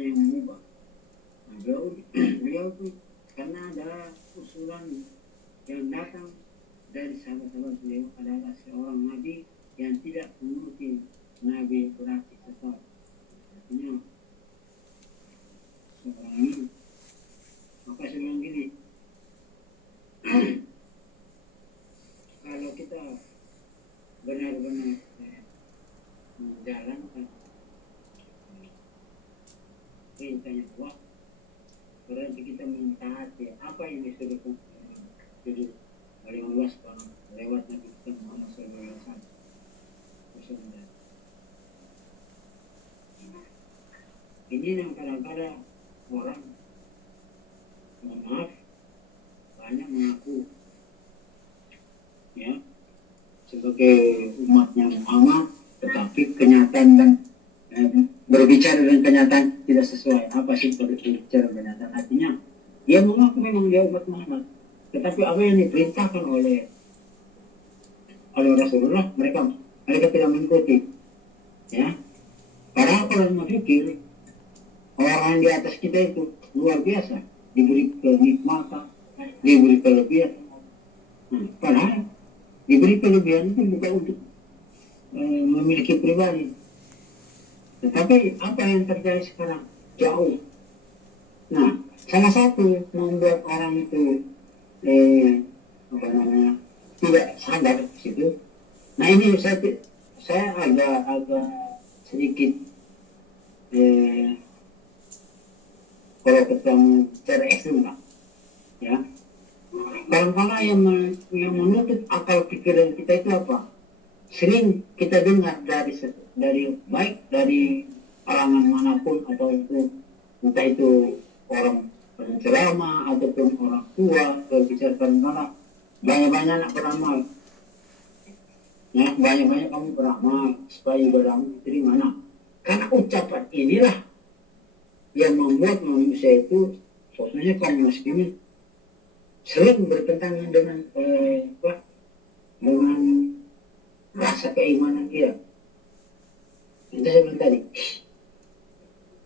saja yang mengubah. Nah, beliau pun karena ada usulan yang datang dari sahabat-sahabat beliau adalah seorang nabi yang tidak menuruti nabi berarti sesat. Artinya seorang ini, maka saya bilang gini, kalau kita benar-benar menjalankan perintahnya Allah, berarti kita mentaati apa yang disuruh oleh Allah SWT lewat Nabi kita Muhammad SAW. Ini yang kadang-kadang orang, mohon maaf, banyak mengaku ya sebagai umatnya Muhammad, tetapi kenyataan dan berbicara dengan kenyataan tidak sesuai. Apa sih berbicara kenyataan? Artinya dia mengaku memang dia umat Muhammad, tetapi apa yang diperintahkan oleh Rasulullah mereka tidak mengikuti. Ya, karena kalau berpikir orang di atas kita itu luar biasa, diberi kenikmatan, diberi kelebihan. Padahal diberi kelebihan itu bukan untuk memiliki pribadi. Tetapi apa yang terjadi sekarang? Jauh. Nah, salah satu membuat orang itu tidak sadar di situ. Nah, ini saya agak sedikit kalau ketemu cara ekstrim lah, ya. Kadang-kadang yang menutup akal pikiran kita itu apa? Sering kita dengar dari baik dari kalangan manapun, atau itu entah itu orang penceramah ataupun orang tua berbicara kadang-kadang banyak-banyak anak beramal, ya, banyak-banyak kamu beramal supaya ibadahmu diterima. Nah, karena ucapan inilah yang membuat manusia itu, khususnya kaum muslimin, sering bertentangan dengan dengan rasa keimanan dia. Itu saya bilang tadi.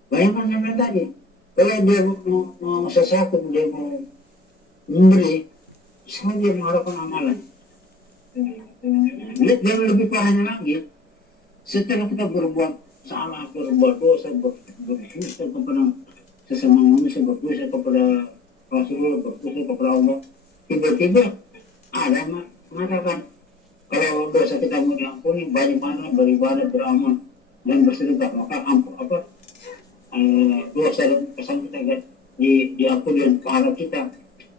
Bayangkan saya bilang tadi, kalau dia mau sesuatu, dia mau memberi, sama dia mengharapkan amalan. Dia lebih parahnya lagi, setelah kita berbuat salah, berbuat dosa, berdosa kepada sesama manusia, berdosa kepada Rasulullah, berdosa kepada Allah, tiba-tiba ada mengatakan kalau dosa kita mau diampuni, bagaimana beribadah, beramal dan bersedekah, maka dosa dan kesalahan kita diampuni dan pahala kita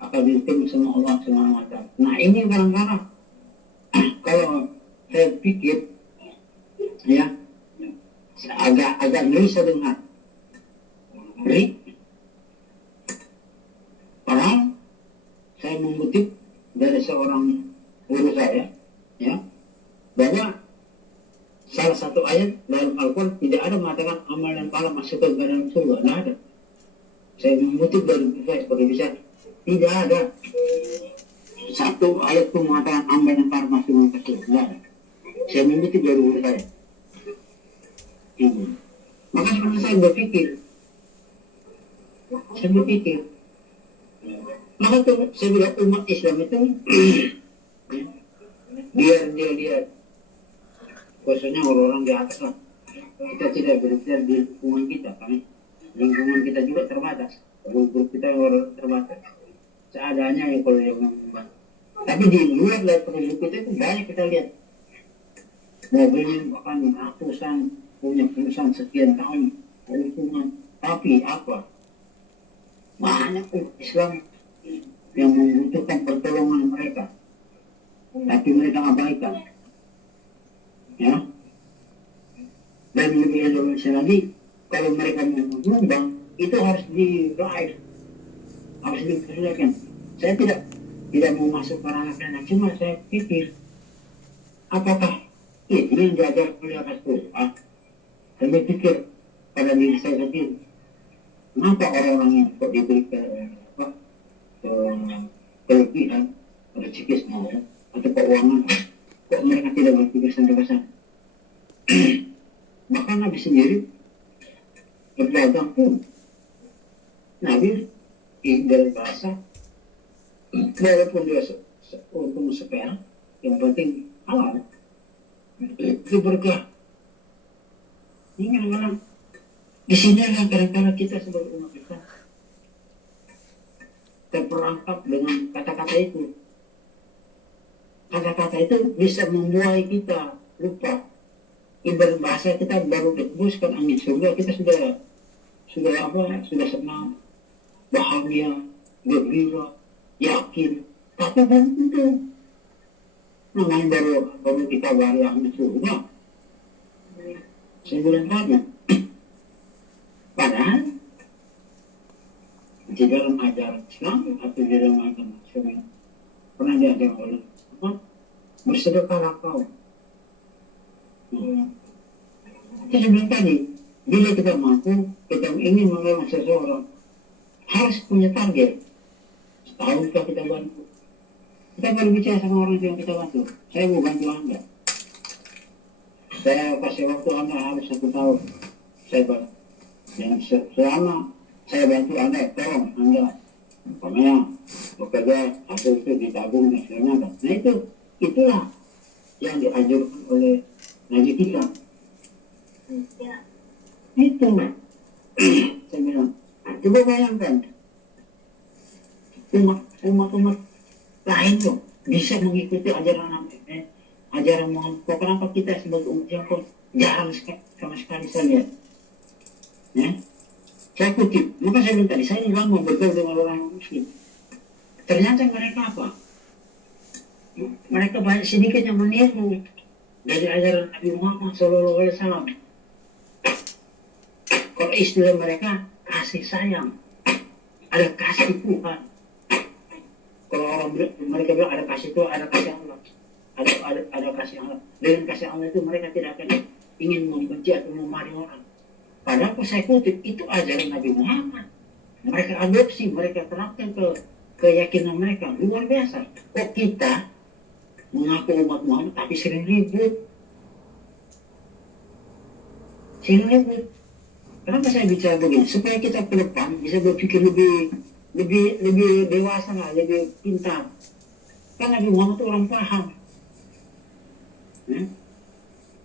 akan diterima sama Allah SWT. Nah, ini kadang-kadang kalau saya pikir, ya, agak ngeri saya dengar. Ngeri. Padahal saya mengutip dari seorang guru saya, ya, bahwa salah satu ayat dalam Al-Quran tidak ada mengatakan amal dan pahala masuk ke dalam surga. Tidak ada. Saya mengutip dari guru saya sebagai besar, tidak ada satu ayat pun mengatakan amal dan pahala masuk ke surga. Tidak ada. Saya mengutip dari guru saya. Maka sekarang saya berpikir, maka tuh saya bilang umat Islam itu biar dia lihat, khususnya orang-orang di atas lah, kita tidak berbicara di lingkungan kita, karena lingkungan kita juga terbatas, grup kita orang terbatas, seadanya ya kalau yang membantu. Tapi di luar dari penduduk kita itu banyak kita lihat, mobilnya bahkan ratusan, punya perusahaan sekian tahun, lingkungan, tapi apa? Banyak Islam yang membutuhkan pertolongan mereka, tapi mereka abaikan, ya. Dan lebih Indonesia lagi, kalau mereka menyumbang itu harus diraih, harus diperlihatkan. Saya tidak mau masuk ke ranah, cuma saya pikir, apakah ini yang diajar oleh Rasulullah? Saya berpikir pada diri saya sendiri, kenapa orang-orang yang kok diberi kelebihan, rezeki semua, atau keuangan, kok mereka tidak berpikir sampai ke sana? Bahkan Nabi sendiri berdagang pun Nabi berbahasa walaupun dia untung seperak, yang penting halal itu berkah. Ini kadang-kadang di sini lah kadang-kadang kita sebagai umat Islam terperangkap dengan kata-kata itu. Kata-kata itu bisa membuai kita lupa. Ibarat bahasa kita baru dihembuskan angin surga, kita sudah senang, bahagia, gembira, yakin. Tapi belum tentu. Namanya baru kita bari angin surga. Sebulan lagi. Padahal di dalam ajaran Islam atau di dalam ajaran Islam pernah diajar oleh bersedekahlah kau. Itu sebelum tadi, bila kita mampu, kita ingin menolong seseorang, harus punya target. Tahunkah kita bantu? Kita baru bicara sama orang yang kita bantu. Saya mau bantu Anda. Saya kasih waktu Anda harus 1 tahun. Saya bantu. Dan selama saya bantu Anda, tolong Anda. Umpamanya bekerja, hasil itu ditabung dan sebagainya. Nah itulah yang diajarkan oleh Nabi kita. Itu saya bilang, coba bayangkan umat lain tuh bisa mengikuti ajaran ajaran Muhammad. Kenapa kita sebagai umat yang jarang sama sekali saya lihat? Ya, saya kutip, maka saya bilang tadi, saya lama bergaul dengan orang muslim. Ternyata mereka apa? Mereka banyak sedikit yang meniru dari ajaran Nabi Muhammad SAW. Kalau istilah mereka kasih sayang, ada kasih Tuhan. Kalau mereka bilang ada kasih Tuhan, ada kasih Allah, ada kasih Allah. Dengan kasih Allah itu mereka tidak akan ingin membenci atau memarahi orang. Padahal saya kutip itu ajaran Nabi Muhammad. Mereka adopsi, mereka terapkan ke keyakinan mereka luar biasa. Kok kita mengaku umat Muhammad tapi sering ribut? Kenapa saya bicara begini? Supaya kita ke depan bisa berpikir lebih dewasa lah, lebih pintar. Kan Nabi Muhammad itu orang paham.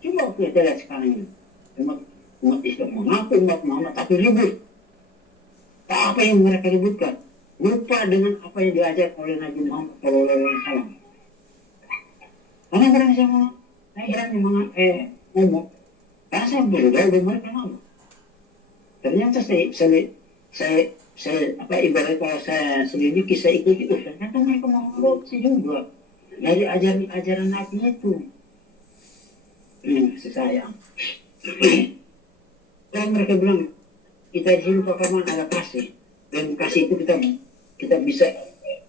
Coba kita lihat sekarang ini. Umat Islam mengaku umat Muhammad tapi ribut. Apa yang mereka ributkan? Lupa dengan apa yang diajar oleh Nabi Muhammad SAW. Karena berani ngomong. Karena saya bergaul dengan mereka ngomong. Ternyata saya ibarat kalau saya selidiki, saya ikuti itu, ternyata mereka mengadopsi juga dari ajaran Nabi itu. Sayang. Kalau mereka bilang kita di sini Pakaman ada kasih, dan kasih itu kita bisa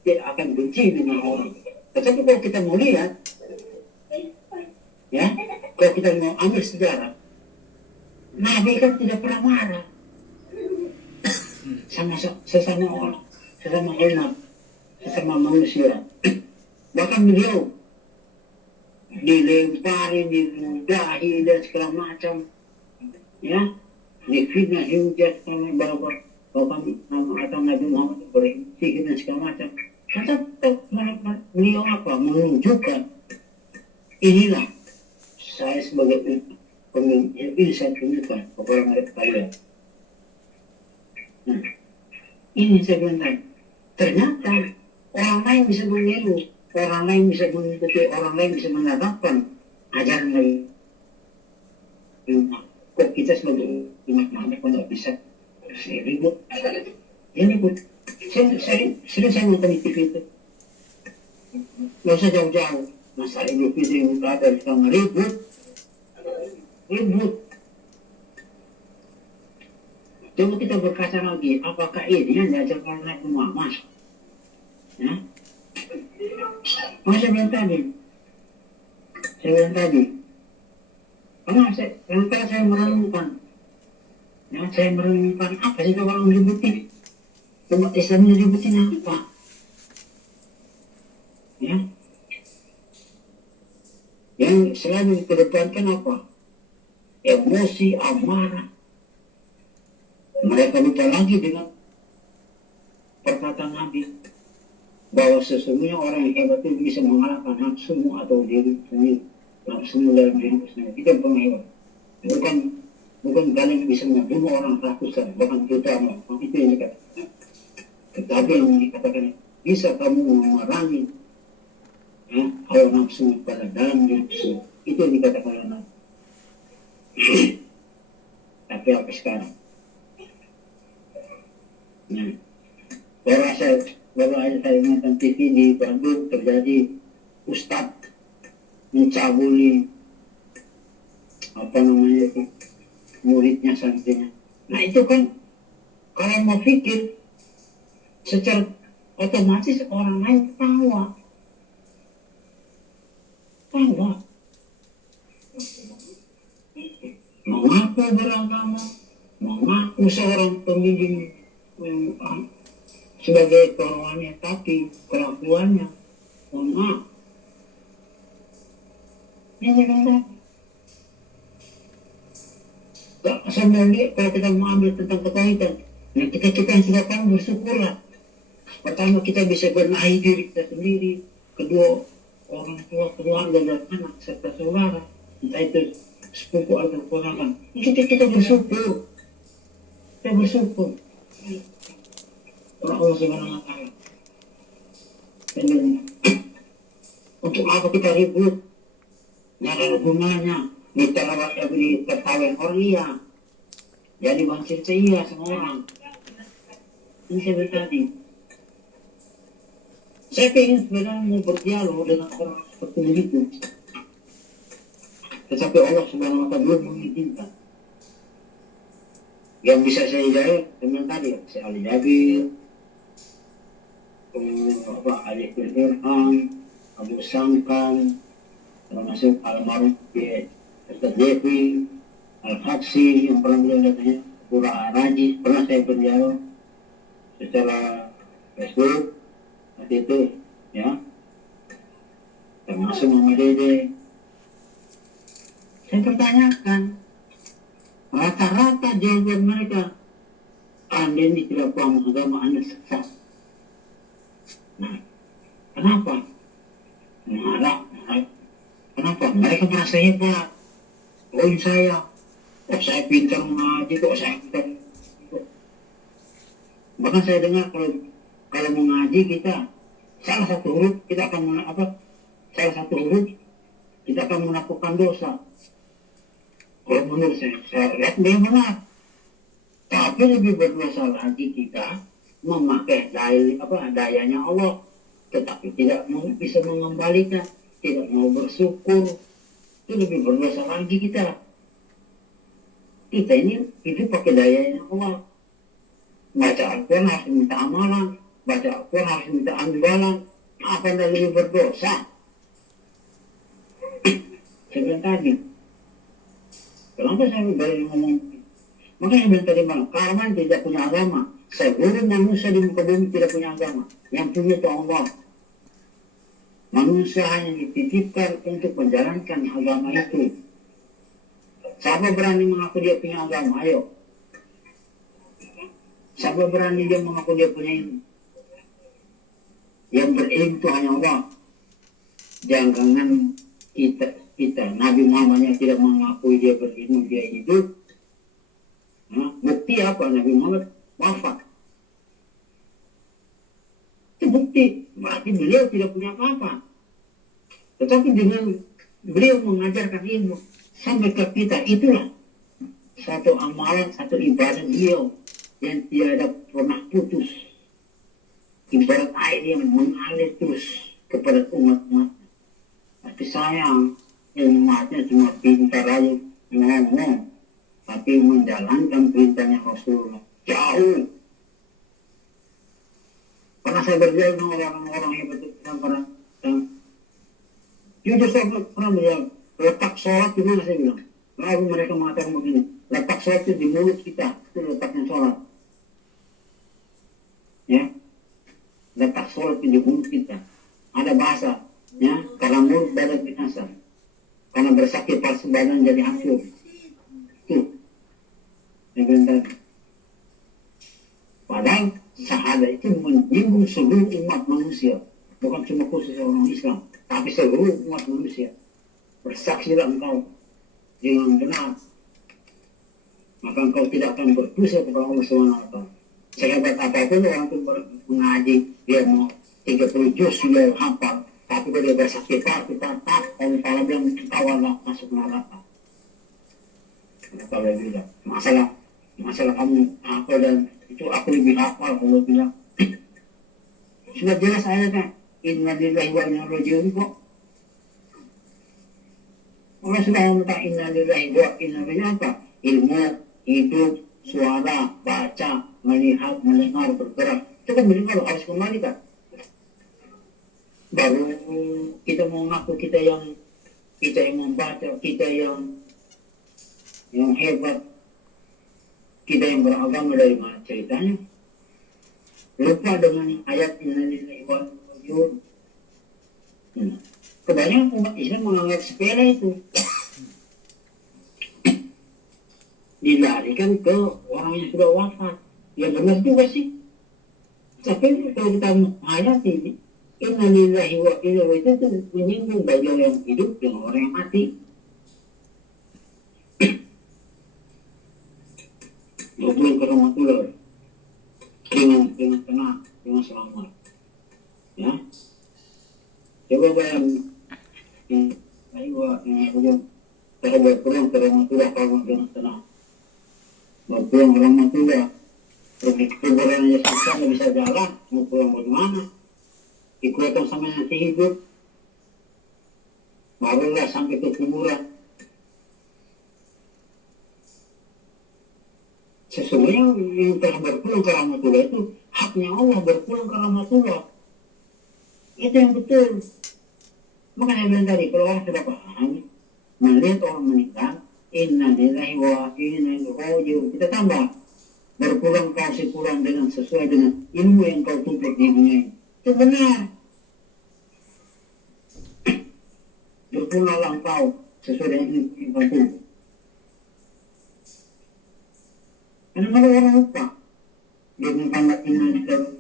tidak akan benci dengan orang. Tetapi kalau kita mau lihat, ya, kalau kita mau ambil sejarah, Nabi kan tidak pernah marah sama sesama orang, sesama umat, sesama manusia. Bahkan beliau dilempari, diludahi dan segala macam, ya, difitnah, dihujat bahwa Nabi Muhammad berfikir dan segala macam. Tetap beliau apa? Menunjukkan inilah saya sebagai pemimpin, ini saya tunjukkan kepada mereka kalian. Nah, ini saya bilang, ternyata orang lain bisa meniru, orang lain bisa mengikuti, orang lain bisa menerapkan ajaran Nabi. Kok kita sebagai umat Muhammad kok nggak bisa ribut? Ini pun sering saya nonton di TV itu. Nggak usah jauh-jauh, masalah Idul Fitri yang ada sama ribut. Coba kita berkaca lagi, apakah ini yang diajarkan oleh Muhammad? Ya? Saya bilang tadi, karena saya merenungkan, ya, apa sih orang meributin? Umat Islam meributin apa? Ya, yang selalu dikedepankan apa? Emosi, amarah. Mereka lupa lagi dengan perkataan Nabi bahwa sesungguhnya orang yang hebat itu bisa mengalahkan nafsumu atau diri sendiri, nafsumu dalam diri sendiri. Itu yang paling hebat. Bukan kalian bisa membunuh orang ratusan, bahkan jutaan, itu yang dikatakan. Tetapi yang dikatakan bisa kamu memerangi hawa nafsu pada dalam diri sendiri. Itu yang dikatakan oleh Nabi. Tapi apa sekarang? Nah, baru aja saya nonton TV di Bandung terjadi ustadz mencabuli apa namanya itu muridnya santrinya. Nah itu kan kalau mau pikir secara otomatis orang lain tawa mengaku beragama, mengaku seorang pemimpin sebagai kawannya, tapi kelakuannya mohon maaf ini kan sebenarnya kalau kita mau ambil tentang ketahitan, nah kita yang sudah tahu bersyukurlah. Pertama kita bisa benahi diri kita sendiri, kedua orang tua, keluarga dan anak serta saudara, entah itu sepupu atau ponakan, kita bersyukur, kita bersyukur. Allah Subhanahu wa Ta'ala. Untuk apa kita ribut? Nggak ada gunanya. Ditertawain orang iya. Jadi bahan cerita iya sama orang. Ini saya tadi. Saya pengen sebenarnya mau berdialog dengan orang seperti itu. Tetapi Allah Subhanahu wa Ta'ala belum mengizinkan. Yang bisa saya jawab dengan tadi, saya Ali Jabir, Ali Irham, Abu Sangkan, termasuk almarhum Ustaz Devi, Al-Haksi yang pernah beliau datanya, Pura Araji, pernah saya berdialog secara Facebook waktu itu, ya, termasuk Mama Dede. Saya pertanyakan, rata-rata jawaban mereka, Anda ini tidak paham agama, Anda sesat. Nah, kenapa? Kenapa? Mereka merasa hebat. Oh saya pintar mengaji, kok saya pintar. Bahkan saya dengar kalau mengaji kita salah satu huruf kita akan melakukan dosa. Kalau menurut saya lihat dia benar. Tapi lebih berdosa lagi kita memakai dayanya Allah, tetapi tidak bisa mengembalikan, tidak mau bersyukur. Itu lebih berdosa lagi kita. Kita ini hidup pakai dayanya Allah. Baca Al-Quran harus minta amalan, baca Al-Quran harus minta ambalan. Apa yang lebih berdosa? Saya bilang tadi, kenapa saya berani ngomong? Makanya bilang tadi malam, Karman tidak punya agama. Seluruh manusia di muka bumi tidak punya agama. Yang punya itu Allah. Manusia hanya dititipkan untuk menjalankan agama itu. Siapa berani mengaku dia punya agama? Ayo. Siapa berani dia mengaku dia punya ilmu? Yang berilmu itu hanya Allah. Jangan kita Nabi Muhammad yang tidak mengakui dia berilmu, dia hidup. Bukti apa? Nabi Muhammad wafat. Itu bukti. Berarti beliau tidak punya apa-apa. Tetapi dengan beliau mengajarkan ilmu sampai ke kita, itulah satu amalan, satu ibadah beliau yang tidak pernah putus. Ibarat air yang mengalir terus kepada umat-umat. Tapi sayang, umatnya cuma pintar aja ngomong, tapi menjalankan perintahnya Rasulullah jauh. Karena saya berjalan dengan orang-orang hebat itu, jujur saya pernah bilang, letak sholat di mana saya bilang. Lalu mereka mengatakan begini, letak sholat itu di mulut kita, itu letaknya sholat. Ya, letak sholat di mulut kita. Ada bahasa, ya, karena mulut badan binasa, karena bersakit palsu badan jadi hancur. Tuh, yang bilang tadi. Padahal syahadat itu menyinggung seluruh umat manusia, bukan cuma khusus orang Islam, tapi seluruh umat manusia. Bersaksilah engkau dengan benar, maka engkau tidak akan berdosa kepada Allah SWT. Sehebat apapun orang itu mengaji, dia mau 30 juz sudah hafal, tapi kalau dia bersaksi palsu, tetap Allah Ta'ala bilang engkau akan masuk neraka. Kalau dia bilang masalah kamu apa dan itu aku lebih hafal, Allah bilang sudah jelas ayatnya, inna lillahi wa inna ilaihi raji'un kok. Allah sudah minta inna lillahi wa inna ilaihi apa? Ilmu, hidup, suara, baca, melihat, mendengar, bergerak. Itu kan benar kalau harus kembali kan. Baru kita mau ngaku kita yang membaca, kita yang hebat, kita yang beragama, dari mana ceritanya? Lupa dengan ayat inna lillahi wa inna ilaihi raji'un. Kebanyakan umat Islam menganggap sepele itu. Dilarikan ke orang yang sudah wafat. Ya benar juga sih. Tapi kalau kita menghayati ini, inna lillahi wa inna ilaihi raji'un itu menyinggung bagi orang yang hidup dengan orang yang mati. Berbulan ke rahmatullah dengan tenang, dengan selamat. Ya, coba bayang saya berpulang ke rahmatullah kalau dengan tenang. Berpulang ke rahmatullah, pergi ke kuburan aja susah, nggak bisa jalan, mau pulang bagaimana? Ikutan sama yang masih hidup, barulah sampai ke kuburan. Sesungguhnya yang telah berpulang ke rahmatullah itu haknya Allah berpulang ke rahmatullah. Itu yang betul. Makanya bilang tadi, kalau orang sudah paham, melihat orang meninggal, inna lillahi wa inna ilaihi raji'un, kita tambah berpulang kau pulang dengan sesuai dengan ilmu yang kau tuntut di dunia ini. Itu benar. Berpulanglah kau sesuai dengan ilmu yang kau tuntut. Karena kalau orang lupa, dia mengambil inna lillahi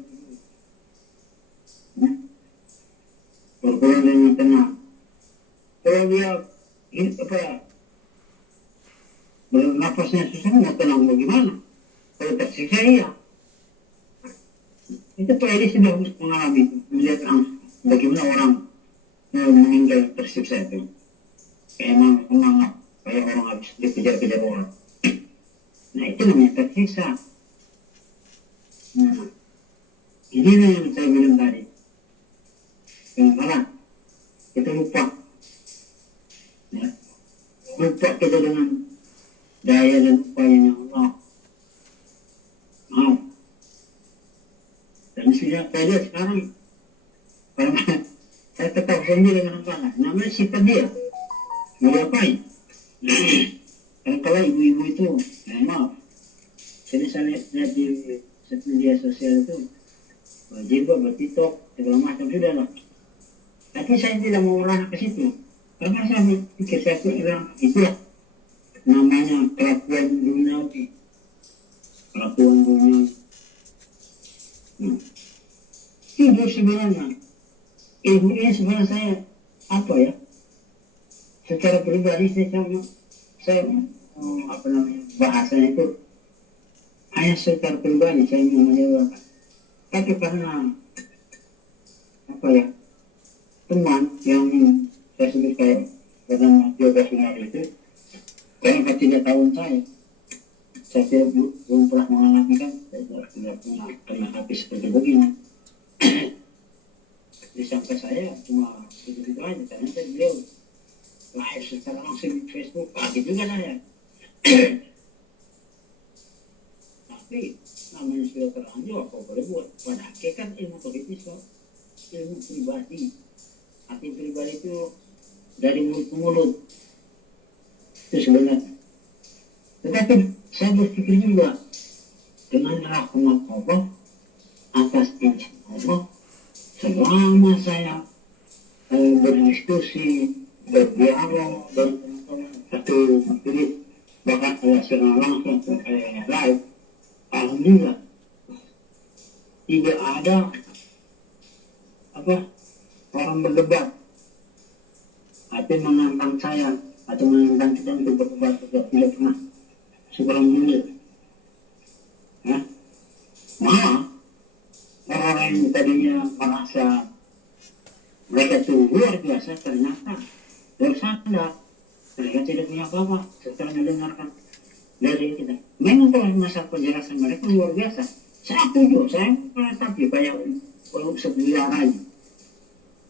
berpulang dengan tenang. Kalau dia nafasnya susah, mau tenang bagaimana? Kalau tersiksa iya. Itu Pak Edi sudah mengalami, melihat bagaimana orang meninggal tersiksa itu. Emang menganggap kayak orang habis dikejar-kejar orang. Nah itu namanya tersiksa. Nah, inilah yang saya bilang tadi. Yang salah, kita lupa. Ya. Lupa kita dengan daya dan upayanya Allah. Mau. Dan sudah saya lihat sekarang, kalau saya tetap sendiri dengan anak-anak, namanya sifat dia. Mau diapain? Kalau ibu-ibu itu, maaf. Jadi saya lihat di media sosial itu, jilbab, bertitok, segala macam sudah lah. Tapi saya tidak mau merana ke situ. Karena saya pikir saya bilang itulah namanya kelakuan duniawi. Kelakuan duniawi. Itu sebenarnya. Ilmu ini sebenarnya saya apa ya? Secara pribadi saya bahasanya itu hanya secara pribadi saya mau menjawab. Tapi karena apa ya? Teman yang saya sebut kayak bernama Yoga Sunari itu, karena 3 tahun saya belum pernah mengalami kan, saya tidak pernah habis seperti begini. Sampai saya cuma begitu aja, karena saya beliau lahir secara langsung di Facebook, kaget juga saya. Tapi namanya sudah terlanjur, apa boleh buat? Pada hakikat ilmu politis kok, ilmu pribadi. Hati pribadi itu dari mulut ke mulut itu sebenarnya. Tetapi saya berpikir juga dengan rahmat Allah atas izin Allah, selama saya berdiskusi, berdialog dengan satu majelis, bahkan saya secara langsung live, alhamdulillah tidak ada apa orang berdebat atau menantang saya atau menantang kita untuk berdebat, tidak pernah seorang dulu. Ya, malah orang-orang yang tadinya merasa mereka itu luar biasa, ternyata baru sadar mereka tidak punya apa-apa setelah mendengarkan dari kita. Memang kalau masa penjelasan mereka luar biasa, saya setuju, saya meratapi kayak sebuah aja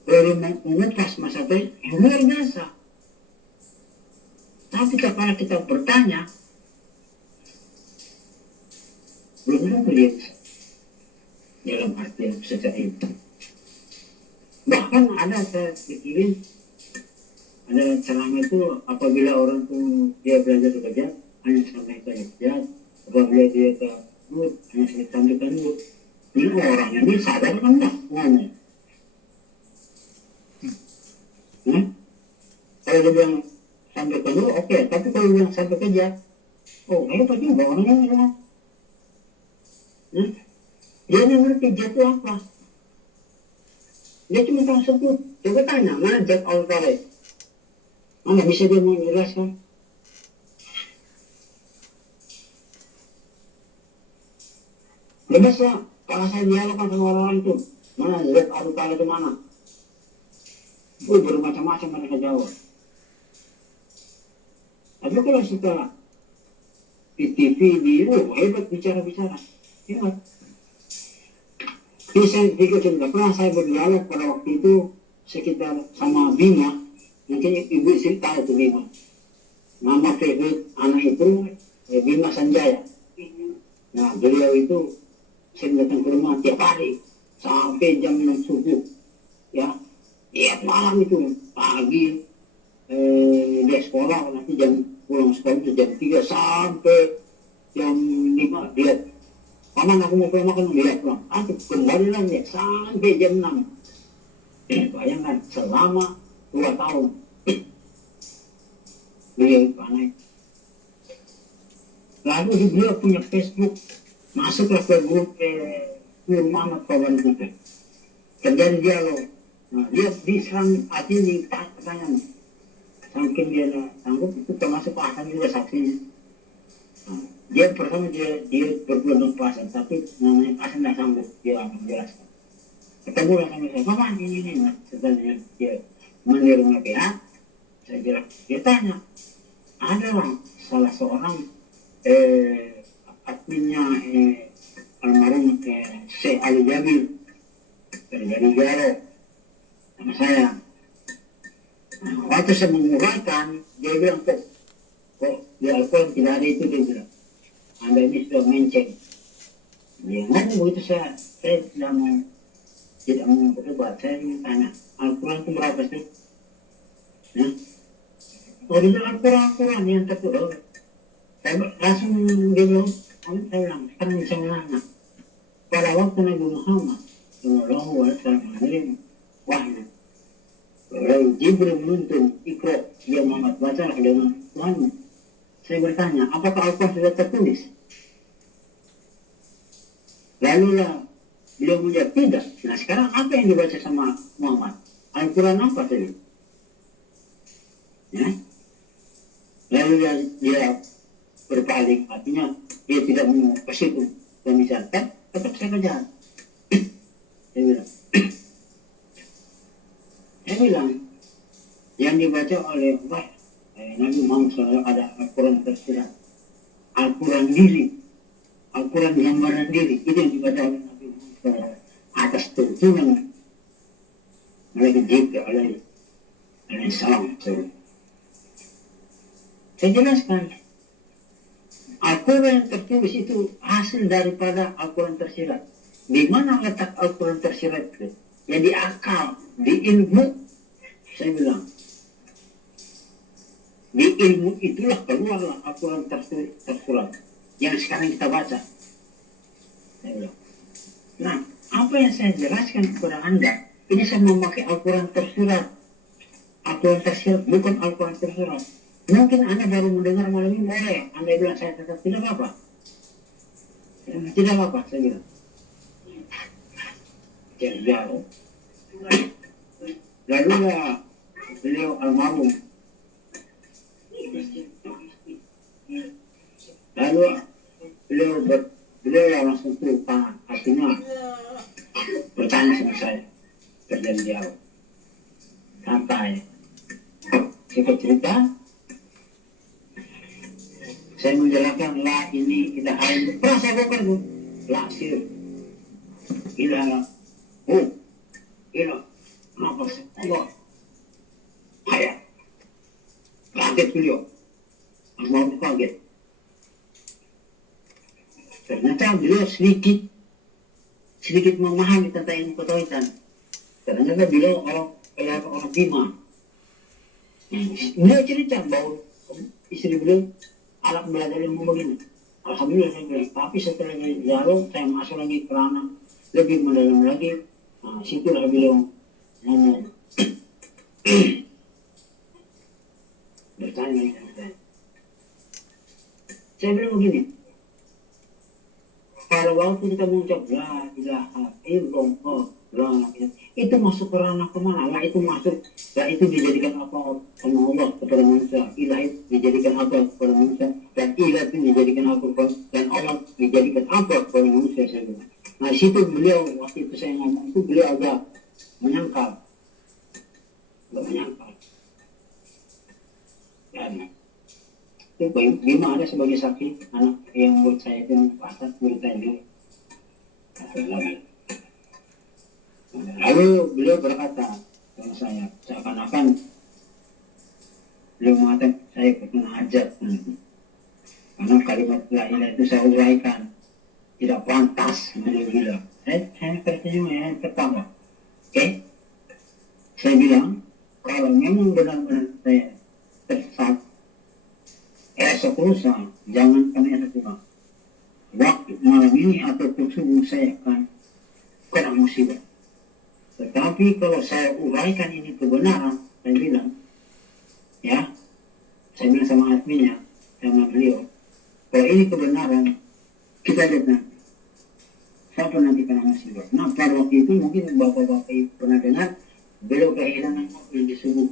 baru mengupas masa itu luar biasa. Tapi kalau kita bertanya, belum tentu dia bisa dalam arti secara itu. Bahkan ada saya pikirin, ada ceramah itu apabila orang tuh dia belajar bekerja hanya sampaikan kerja, apabila dia ke mulut hanya sampaikan mulut. Ini orangnya dia sadar kan enggak ngomong. Kalau dia bilang sampaikan dulu, oke. Tapi kalau dia bilang sampai kerja, oh hebat juga orangnya bilang. Dia ngerti jet itu apa. Dia cuma tahu sebut. Coba tanya, mana jet all-color? Mana bisa dia menjelaskan? Bebas ya, kalau saya dialogkan sama orang-orang itu, mana jet all-color itu mana? Bermacam-macam mereka jawab. Tapi kalau setelah di TV, hebat bicara-bicara. Hebat. Jadi saya pikir tidak pernah saya berdialog pada waktu itu sekitar sama Bima. Mungkin ibu sih tahu itu Bima. Nama Facebook anak itu Bima Sanjaya. Nah beliau itu sering datang ke rumah tiap hari sampai jam 6 subuh. Ya, tiap malam itu pagi dia sekolah, nanti jam pulang sekolah itu jam 3 sampai jam 5 dia. Paman aku mau pulang makan, dia pulang. Aku kembali lagi sampai jam 6. Bayangkan selama 2 tahun. Beliau panen. Lalu beliau punya Facebook, masuklah ke grup Nur Muhammad kawan kita. Terjadi dialog. Nah, dia diserang hati di pertanyaan. Saking dia sanggup itu termasuk akan juga saksinya. Nah, dia pertama dia berbulan puasa, tapi namanya asal tidak sanggup dia menjelaskan. Ketemu lah sama saya, Paman ini sebenarnya dia menerima pihak. Saya bilang, dia tanya, ada lah salah seorang adminnya almarhum Syekh Ali Jamil dari Jaro sama saya. Nah, waktu saya menguraikan, dia bilang kok di Al-Quran tidak ada itu, dia bilang. Anda ini sudah menceng. Ya, ngomong begitu saya tidak mau berdebat. Saya tanya, Al-Quran itu berapa sih? Ya? Oh, dia bilang Al-Quran yang tertulis. Saya langsung dia bilang, saya bilang, sekarang bisa menanya. Pada waktu Nabi Muhammad Sallallahu Alaihi Wasallam mengirim wahyu, lalu Jibril menuntun Iqra, dia Muhammad baca dengan Tuhanmu. Saya bertanya, apakah Al-Quran sudah tertulis? Lalu lah beliau menjawab tidak. Nah sekarang apa yang dibaca sama Muhammad? Al-Quran apa tadi? Ya? Lalu dia berpaling, artinya dia tidak mau ke situ dan misalkan tetap saya kerja. Saya bilang yang dibaca oleh Nabi Muhammad SAW ada Al-Quran tersirat, Al-Quran diri, Al-Quran gambaran diri, itu yang dibaca oleh Nabi Muhammad SAW atas tuntunan Malaikat Jibril alaihi salam. Saya jelaskan, Al-Quran yang tertulis itu hasil daripada Al-Quran tersirat. Di mana letak Al-Quran tersirat itu? Ya di akal, di ilmu. Saya bilang, di ilmu itulah keluarlah Al-Quran tersurat yang sekarang kita baca. Saya bilang, nah apa yang saya jelaskan kepada Anda, ini saya memakai Al-Quran tersurat. Al-Quran tersirat bukan Al-Quran tersurat. Mungkin Anda baru mendengar malam ini, boleh Anda bilang saya tetap tidak apa-apa. Tidak apa-apa, saya bilang. jauh. Lalu beliau almarhum. Lalu beliau yang langsung turun tangan, artinya bertanya sama saya, terjadi jauh. Santai. Kita cerita, saya menjelaskan lah ini kita hari pernah saya bongkar bu, lah sih, gila, gila, kenapa sih? Allah, kayak kaget beliau, mau kaget. Ternyata beliau sedikit memahami tentang ilmu ketauhidan. Ternyata beliau orang Bima. Beliau cerita bahwa istri beliau anak belajar ilmu begini. Alhamdulillah saya bilang, tapi setelah jauh saya masuk lagi ke ranah lebih mendalam lagi. Nah, situlah beliau ngomong. Bertanya sama saya. Saya bilang begini. Pada waktu kita mengucap la ilaha illallah, itu masuk ke ranah kemana? Lah itu masuk, lah itu dijadikan apa sama Allah kepada manusia. Ilah itu dijadikan apa kepada manusia, dan ilah itu dijadikan apa dan Allah dijadikan apa kepada manusia. Saya bilang. Nah situ beliau waktu itu saya ngomong itu beliau agak menyangkal, Dan itu Bima ada sebagai saksi anak yang buat saya itu yang pasal berita ini. Lalu beliau berkata sama saya, seakan-akan beliau mengatakan saya pernah hajat karena kalimat la ilaha itu saya uraikan tidak pantas. Beliau bilang, saya tersenyum yang pertama. Oke, saya bilang kalau memang benar-benar saya tersesat, esok lusa jangan kena esok lusa, waktu malam ini ataupun subuh saya akan kena musibah. Tetapi kalau saya uraikan ini kebenaran, saya bilang, ya, saya bilang sama adminnya, sama beliau, kalau ini kebenaran, kita lihat nanti, siapa nanti kena musibah. Nah pada waktu itu mungkin bapak-bapak itu pernah dengar, beliau kehilangan mobil di subuh.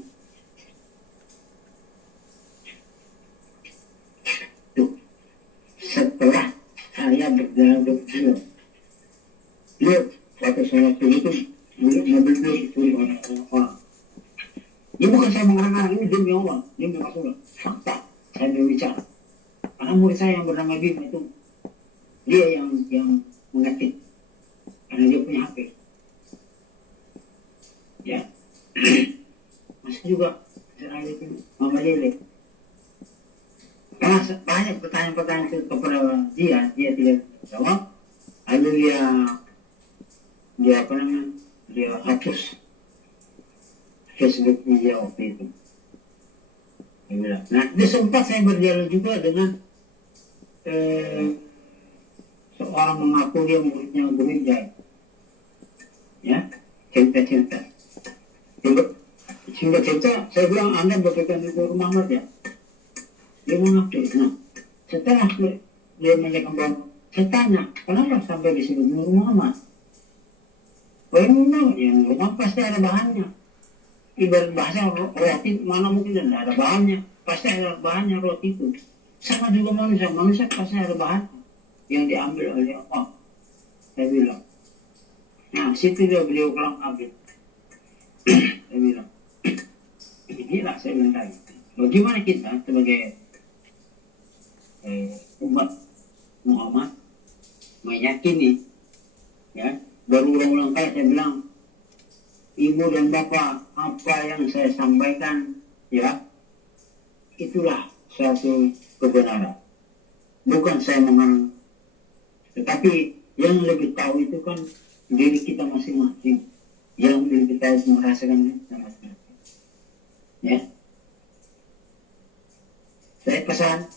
Tuh, setelah saya berjalan beliau, waktu sholat itu, mobil itu orang. Ini bukan saya mengarang-arang, ini demi Allah, demi Rasulullah. Fakta, saya berbicara. Karena murid saya yang bernama Bima itu, dia yang mengetik. Karena dia punya HP. Ya. Masih juga, saya itu, Mama Lele. Karena banyak pertanyaan-pertanyaan itu kepada dia tidak jawab. Lalu dia hapus Facebooknya dia waktu itu. Nah, dia sempat saya berdialog juga dengan seorang mengaku dia muridnya Guru Jai. Ya, cerita. Singkat cerita, saya bilang Anda berpegang di Guru Muhammad ya. Dia mengaku. Nah, setelah dia menanyakan bahwa saya tanya, kenapa sampai disebut Guru Muhammad? Memang yang rumah pasti ada bahannya. Ibarat bahasa roti, mana mungkin tidak ada bahannya. Pasti ada bahannya roti itu. Sama juga manusia pasti ada bahan yang diambil oleh Allah. Saya bilang. Nah, situ dia beliau kelang kabut. Saya bilang. Inilah saya bilang tadi. Bagaimana kita sebagai umat Muhammad meyakini, ya, berulang-ulang kali saya bilang, Ibu dan Bapak, apa yang saya sampaikan, ya, itulah suatu kebenaran. Bukan saya mengarang. Tetapi yang lebih tahu itu kan diri kita masing-masing. Yang lebih kita merasakan kita masing-masing. Ya. Saya pesan,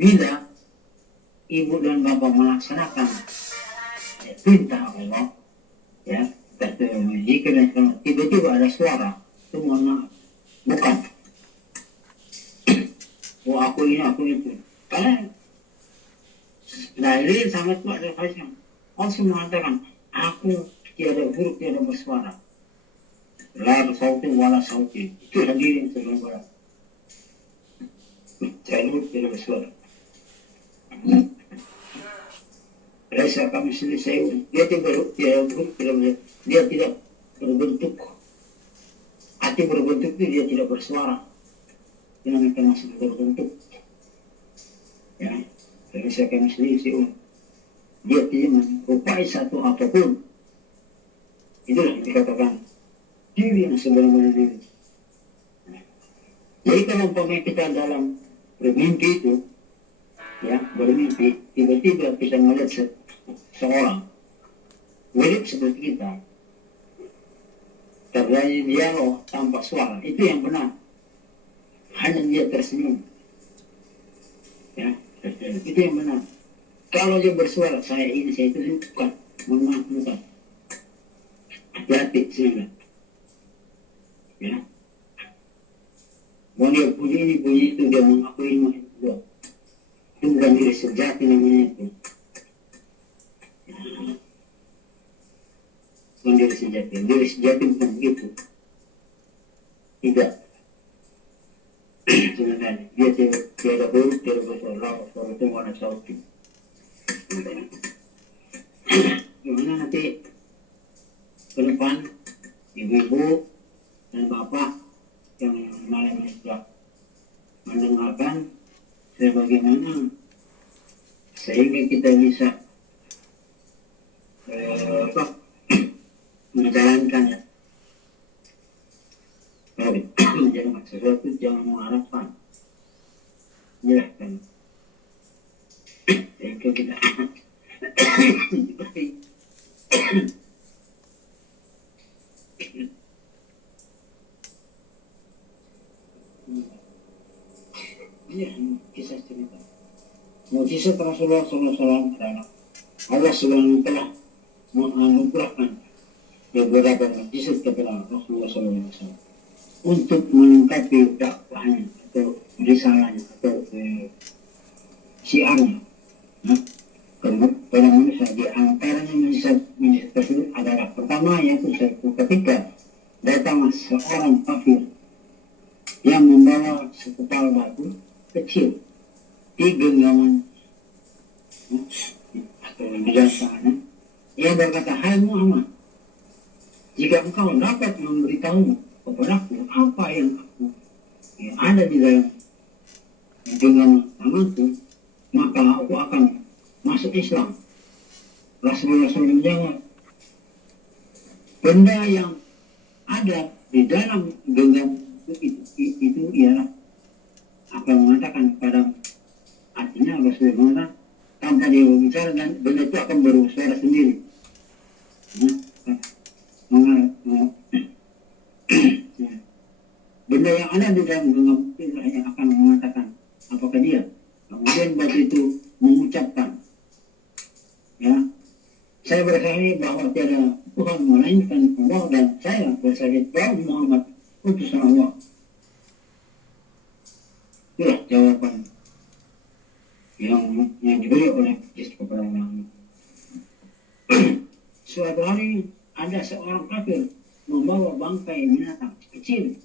bila Ibu dan Bapak melaksanakan perintah Allah, ya, jika tiba-tiba ada suara, itu mohon maaf, bukan. Oh aku ini, aku itu. Karena dalil sangat kuat dari Faisal. Allah mengatakan, aku tiada huruf, tiada bersuara. La sautin wala sautin. Itu hadirin saudara. Tiada huruf, tiada bersuara. Rasa kami selesai. Dia tidak huruf, tiada huruf, dia tidak berbentuk. Hati berbentuk itu dia tidak bersuara. Itu namanya masih berbentuk. Ya, rasa kami selesai. Dia tidak menyerupai satu apapun. Itulah yang dikatakan diri yang sebenarnya diri. Jadi kalau umpamanya kita dalam bermimpi itu, ya bermimpi, tiba-tiba kita melihat seorang mirip seperti kita, terjadi dialog tanpa suara, itu yang benar. Hanya dia tersenyum, ya itu yang benar. Kalau dia bersuara, saya ini, saya itu, bukan, mohon maaf, bukan. Hati-hati sehingga. Ya. Mau dia puji ini, puji itu, dia mengakui ilmu itu. Itu bukan diri sejati namanya itu. Ya. Bukan diri sejati. Diri sejati bukan begitu. Tidak. Sebenarnya, dia tiada huruf, tiada bersuara, suara itu warna sauti. Gimana nanti ke depan, ibu-ibu dan bapak yang malam ini sudah mendengarkan sebagaimana sehingga kita bisa menjalankan ya. Kalau jangan sesuatu jangan mengharapkan, menyerahkan. Sehingga kita ini kisah cerita. Mukjizat Rasulullah SAW adalah Allah SWT telah menganugerahkan beberapa mukjizat kepada Rasulullah SAW untuk melengkapi dakwahnya atau risalahnya atau syiarnya. Pada manusia di antaranya mukjizat tersebut adalah pertama yaitu ketika datang seorang kafir yang membawa sekepal batu kecil di genggaman atau di dasarnya. Ia berkata, hai Muhammad, jika engkau dapat memberitahu kepadaku apa yang ada di dalam genggaman tanganku, maka aku akan masuk Islam. Rasulullah SAW menjawab, benda yang ada di dalam genggaman itu ialah akan mengatakan pada artinya Rasulullah tanpa dia berbicara dan benda itu akan bersuara sendiri. Benda yang ada di dalam genggam itu yang akan mengatakan apakah dia. Kemudian batu itu mengucapkan, ya, saya bersaksi bahwa tiada Tuhan melainkan Allah dan saya bersaksi bahwa Muhammad utusan Allah. Itulah jawaban yang diberi oleh Yesus kepada Muhammad. Suatu hari ada seorang kafir membawa bangkai binatang kecil.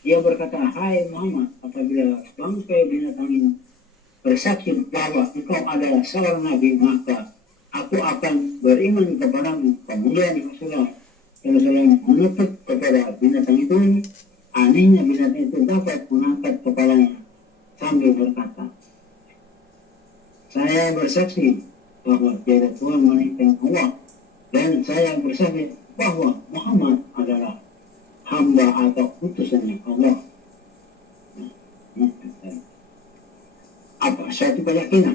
Dia berkata, hai Muhammad, apabila bangkai binatang ini bersaksi bahwa engkau adalah seorang nabi, maka aku akan beriman kepadamu. Kemudian Rasulullah menutup kepada binatang itu. Anehnya binatang itu dapat mengangkat kepalanya sambil berkata, saya bersaksi bahwa tiada Tuhan melainkan Allah dan saya bersaksi bahwa Muhammad adalah hamba atau utusannya Allah. Apa suatu keyakinan?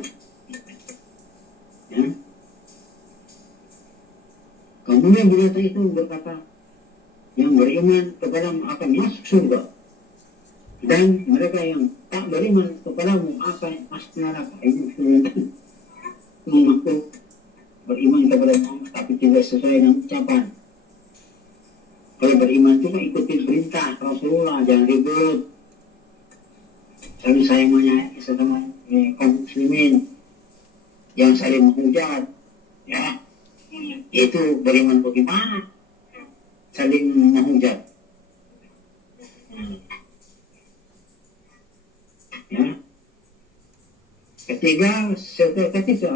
Ya. Kemudian binatang itu berkata, yang beriman kepadamu akan masuk surga dan mereka yang tak beriman kepadamu akan masuk neraka. Ini sebenarnya mengaku beriman kepada Muhammad tapi tidak sesuai dengan ucapan. Kalau beriman itu ikuti perintah Rasulullah, jangan ribut, saling sayang menyayangi sesama kaum muslimin, jangan saling menghujat, ya. Itu bagaimana saling menghujat. Ya. Ketika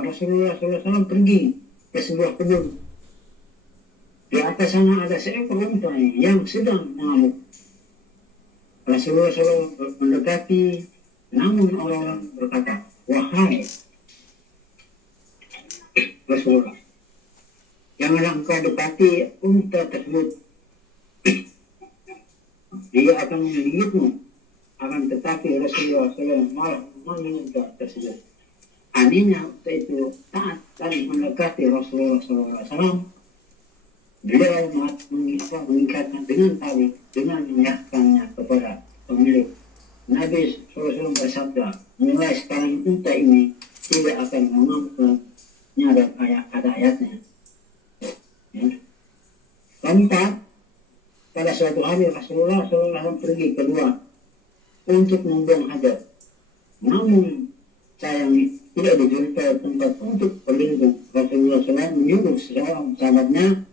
Rasulullah SAW pergi ke sebuah kebun, di atas sana ada seekor unta yang sedang mengamuk. Rasulullah SAW mendekati, namun orang-orang berkata, wahai Rasulullah, janganlah engkau dekati unta tersebut, dia akan menggigitmu. Akan tetapi Rasulullah SAW malah memanggil unta tersebut. Anehnya unta itu taat dan mendekati Rasulullah SAW. Beliau mengikatnya dengan tali, dengan menyerahkannya kepada pemilik. Nabi SAW bersabda, mulai sekarang unta ini tidak akan mengamuknya dan ada ayatnya. Ya. Keempat, pada suatu hari Rasulullah SAW pergi keluar untuk membuang hajat. Namun sayang tidak dijumpai tempat untuk berlindung. Rasulullah SAW menyuruh seorang sahabatnya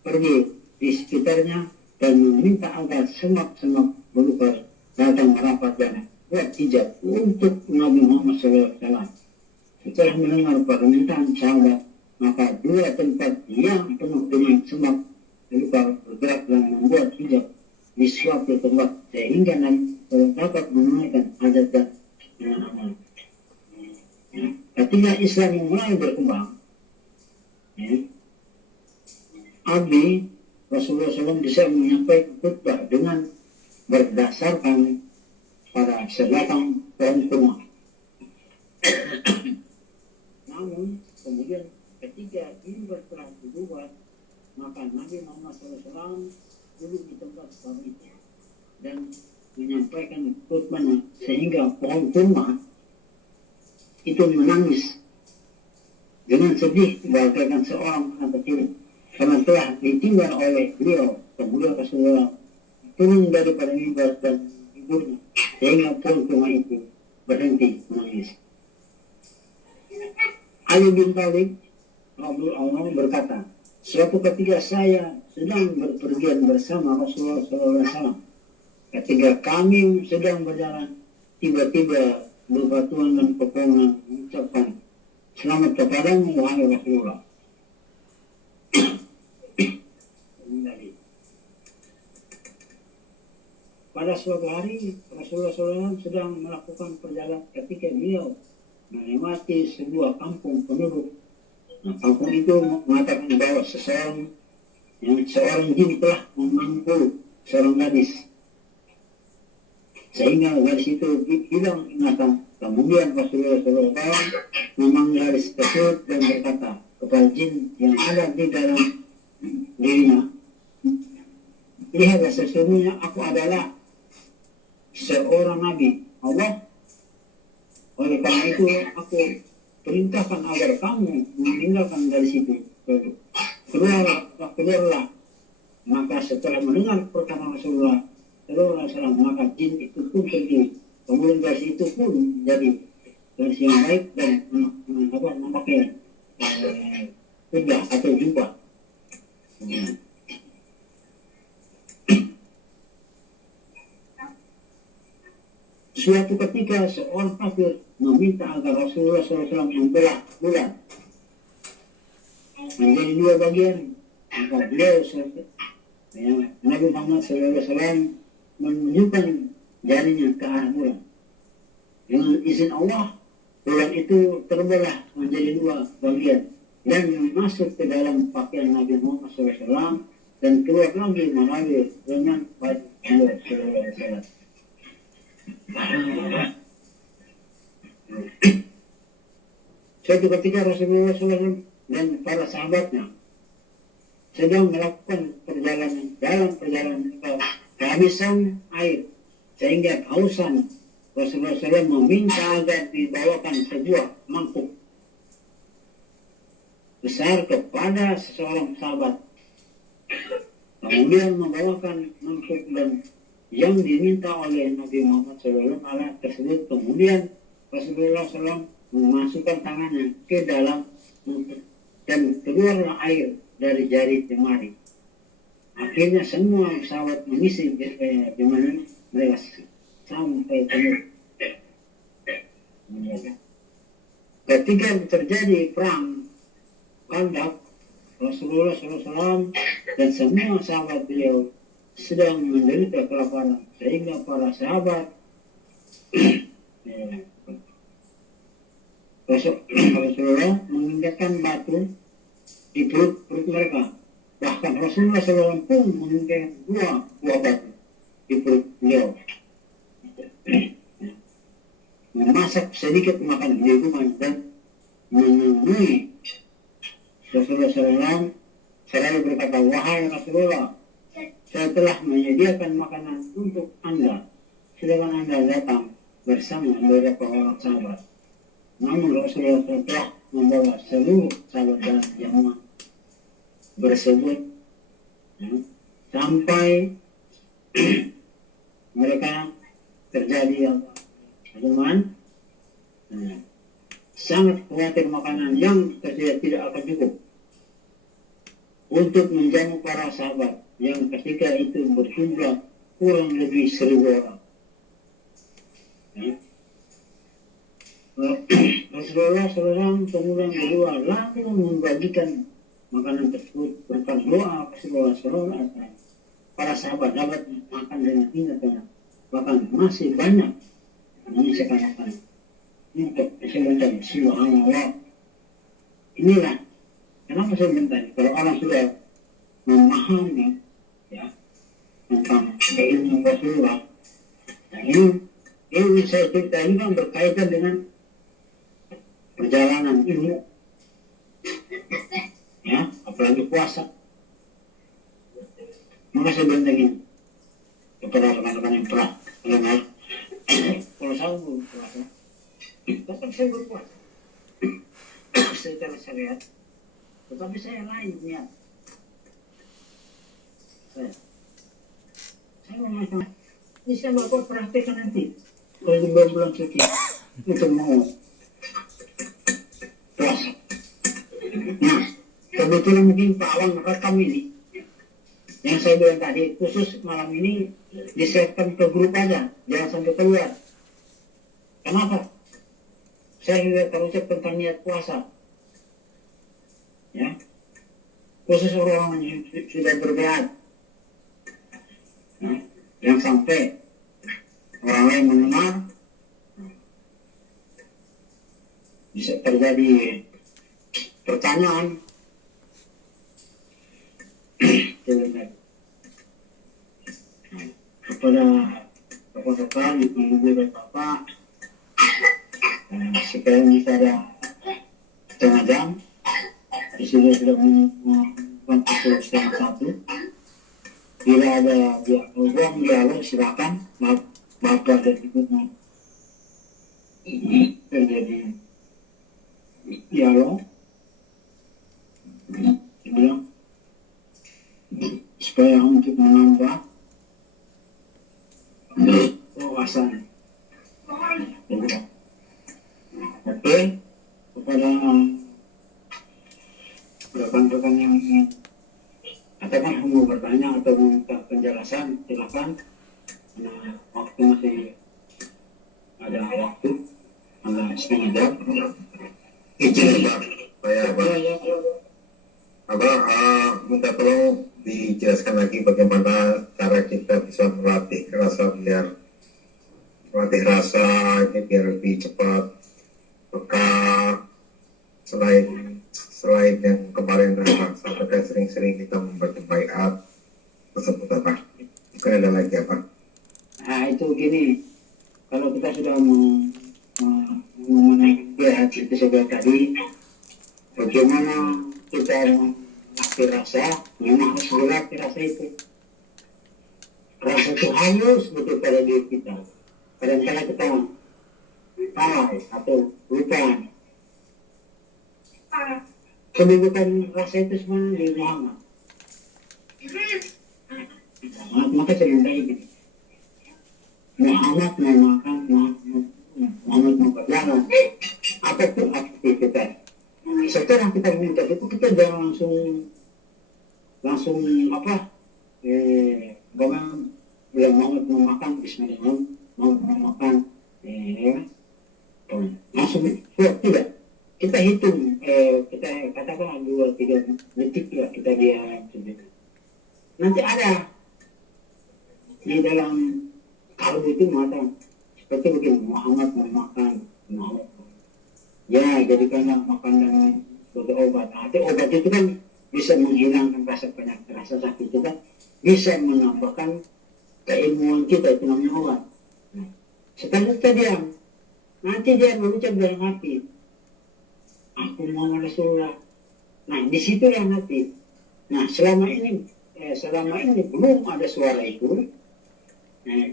pergi di sekitarnya dan meminta agar semak-semak belukar datang merapat dan buat hijab untuk Nabi Muhammad SAW. Setelah mendengar permintaan sahabat, maka dua tempat yang penuh dengan semak belukar bergerak dan membuat hijab di suatu tempat sehingga Nabi dapat menunaikan hajat dan dengan aman. Ketika Islam mulai berkembang, Abi Rasulullah SAW bisa menyampaikan khutbah dengan berdasarkan pada sebatang pohon kurma. Namun kemudian ketika mimbar telah dibuat, maka Nabi Muhammad SAW duduk di tempat kami dan menyampaikan khutbahnya sehingga pohon kurma itu menangis dengan sedih bagaikan seorang anak kecil karena telah ditinggal oleh beliau. Kemudian Rasulullah turun daripada mimbar dan hidurnya sehingga pohon kurma itu berhenti menangis. Ali bin Thalib radhiyallahu anhu berkata, suatu ketika saya sedang berpergian bersama Rasulullah SAW. Ketika kami sedang berjalan, tiba-tiba bebatuan dan pepohonan mengucapkan, selamat kepadamu wahai Rasulullah. Pada suatu hari Rasulullah SAW sedang melakukan perjalanan ketika beliau melewati sebuah kampung penduduk. Nah, kampung itu mengatakan bahwa seorang jin telah memangku seorang gadis sehingga gadis itu hilang ingatan. Kemudian Rasulullah SAW memanggil gadis tersebut dan berkata kepada jin yang ada di dalam dirinya, lihatlah sesungguhnya aku adalah seorang nabi Allah. Oleh karena itu aku perintahkan agar kamu meninggalkan dari situ. Keluarlah. Maka setelah mendengar perkataan Rasulullah SAW, maka jin itu pun pergi. Kemudian dari itu pun jadi garis yang baik dan memakai kuda atau jubah. Suatu ketika seorang kafir meminta agar Rasulullah SAW membelah bulan menjadi dua bagian. Maka beliau Nabi Muhammad SAW menunjukkan jarinya ke arah bulan. Dengan izin Allah, bulan itu terbelah menjadi dua bagian dan masuk ke dalam pakaian Nabi Muhammad SAW dan keluar lagi mengalir dengan baju beliau SAW. Suatu ketika Rasulullah SAW dan para sahabatnya sedang melakukan dalam perjalanan kehabisan air sehingga kehausan. Rasulullah SAW meminta agar dibawakan sebuah mangkuk besar kepada seseorang sahabat. Kemudian membawakan mangkuk dan yang diminta oleh Nabi Muhammad SAW tersebut. Kemudian Rasulullah SAW memasukkan tangannya ke dalam mangkuk dan keluarlah air dari jari jemari. Akhirnya semua pesawat mengisi jemari mereka sampai penuh. Ketika terjadi perang Khandaq, Rasulullah SAW dan semua sahabat beliau sedang menderita kelaparan, sehingga para sahabat Rasulullah menginjakkan batu di perut mereka. Bahkan Rasulullah SAW pun menginjakkan dua buah batu di perut beliau. Memasak sedikit makanan di rumah dan menemui Rasulullah SAW selalu berkata, wahai Rasulullah, saya telah menyediakan makanan untuk Anda, sedangkan Anda datang bersama beberapa orang sahabat. Namun Rasulullah telah membawa seluruh sahabat dalam jamaah bersebut sampai mereka terjadi teman sangat khawatir makanan yang tersedia tidak akan cukup untuk menjamu para sahabat yang ketika itu berjumlah kurang lebih 1.000 orang. Rasulullah SAW kemudian berdua lalu membagikan makanan tersebut berkat doa Rasulullah SAW. Para sahabat dapat makan dengan hingga bahkan masih banyak menyisakan makanan untuk kesehatan. Subhanallah. Inilah kenapa saya minta, kalau orang sudah memahami tentang keilmuan Rasulullah, nah ini saya cerita ini kan berkaitan dengan perjalanan ilmu, apalagi puasa. Maka saya bentengin kepada rekan-rekan yang telah mengenal. Kalau saya belum puasa, tetap saya berpuasa secara syariat, tetapi saya lain niat. Saya mau makan. Ini saya bapak praktekkan nanti kalau di bulan suci itu mau puasa. Nah, kebetulan mungkin Pak Awang rekam ini yang saya bilang tadi, khusus malam ini di-share-kan ke grup aja, jangan sampai keluar. Kenapa? Saya juga terucap tentang niat puasa. Ya, khusus orang yang sudah berbeat, yang sampai orang lain mendengar, bisa terjadi pertanyaan. Kepada rekan-rekan ibu dan bapak, sekarang bisa ada setengah jam. Di sini sudah menunjukkan pukul 1:30. Bila ada dialog silakan. Bapak dan ibu terjadi dialog. Bilang supaya untuk menambah wawasan. Oke, kepada rekan-rekan yang ingin katakan mau bertanya atau minta penjelasan, silakan. Nah, waktu masih ada waktu, ada setengah jam. Izin Pak, saya minta tolong dijelaskan lagi bagaimana cara kita bisa melatih rasa ini biar lebih cepat peka. Selain yang kemarin sampaikan sering-sering kita membaca baiat tersebut apa? Mungkin ada lagi apa? Nah itu gini, kalau kita sudah mengenai baiat itu sebagai tadi, bagaimana kita melatih rasa, memang harus melatih rasa itu. Rasa itu halus betul pada diri kita. Kadang-kadang kita lalai atau lupa. Kedudukan rasa itu sebenarnya di Muhammad. Maka saya minta ini. Muhammad mau berjalan, apapun aktivitas, setelah kita minta itu kita jangan langsung apa bagaimana bilang mau makan Bismillah mau makan langsung tidak kita hitung kita katakan 2-3 detik ya kita diam nanti ada di dalam kalbu itu mengatakan seperti begini Muhammad mau makan Muhammad ya jadikanlah makanan sebagai obat. Nanti obat itu kan bisa menghilangkan rasa penyakit, rasa sakit kita, bisa menambahkan keilmuan kita itu namanya obat. Nah, setelah kita diam, nanti dia berucap dalam hati, aku mau Rasulullah. Nah di situ yang hati. Nah selama ini belum ada suara itu.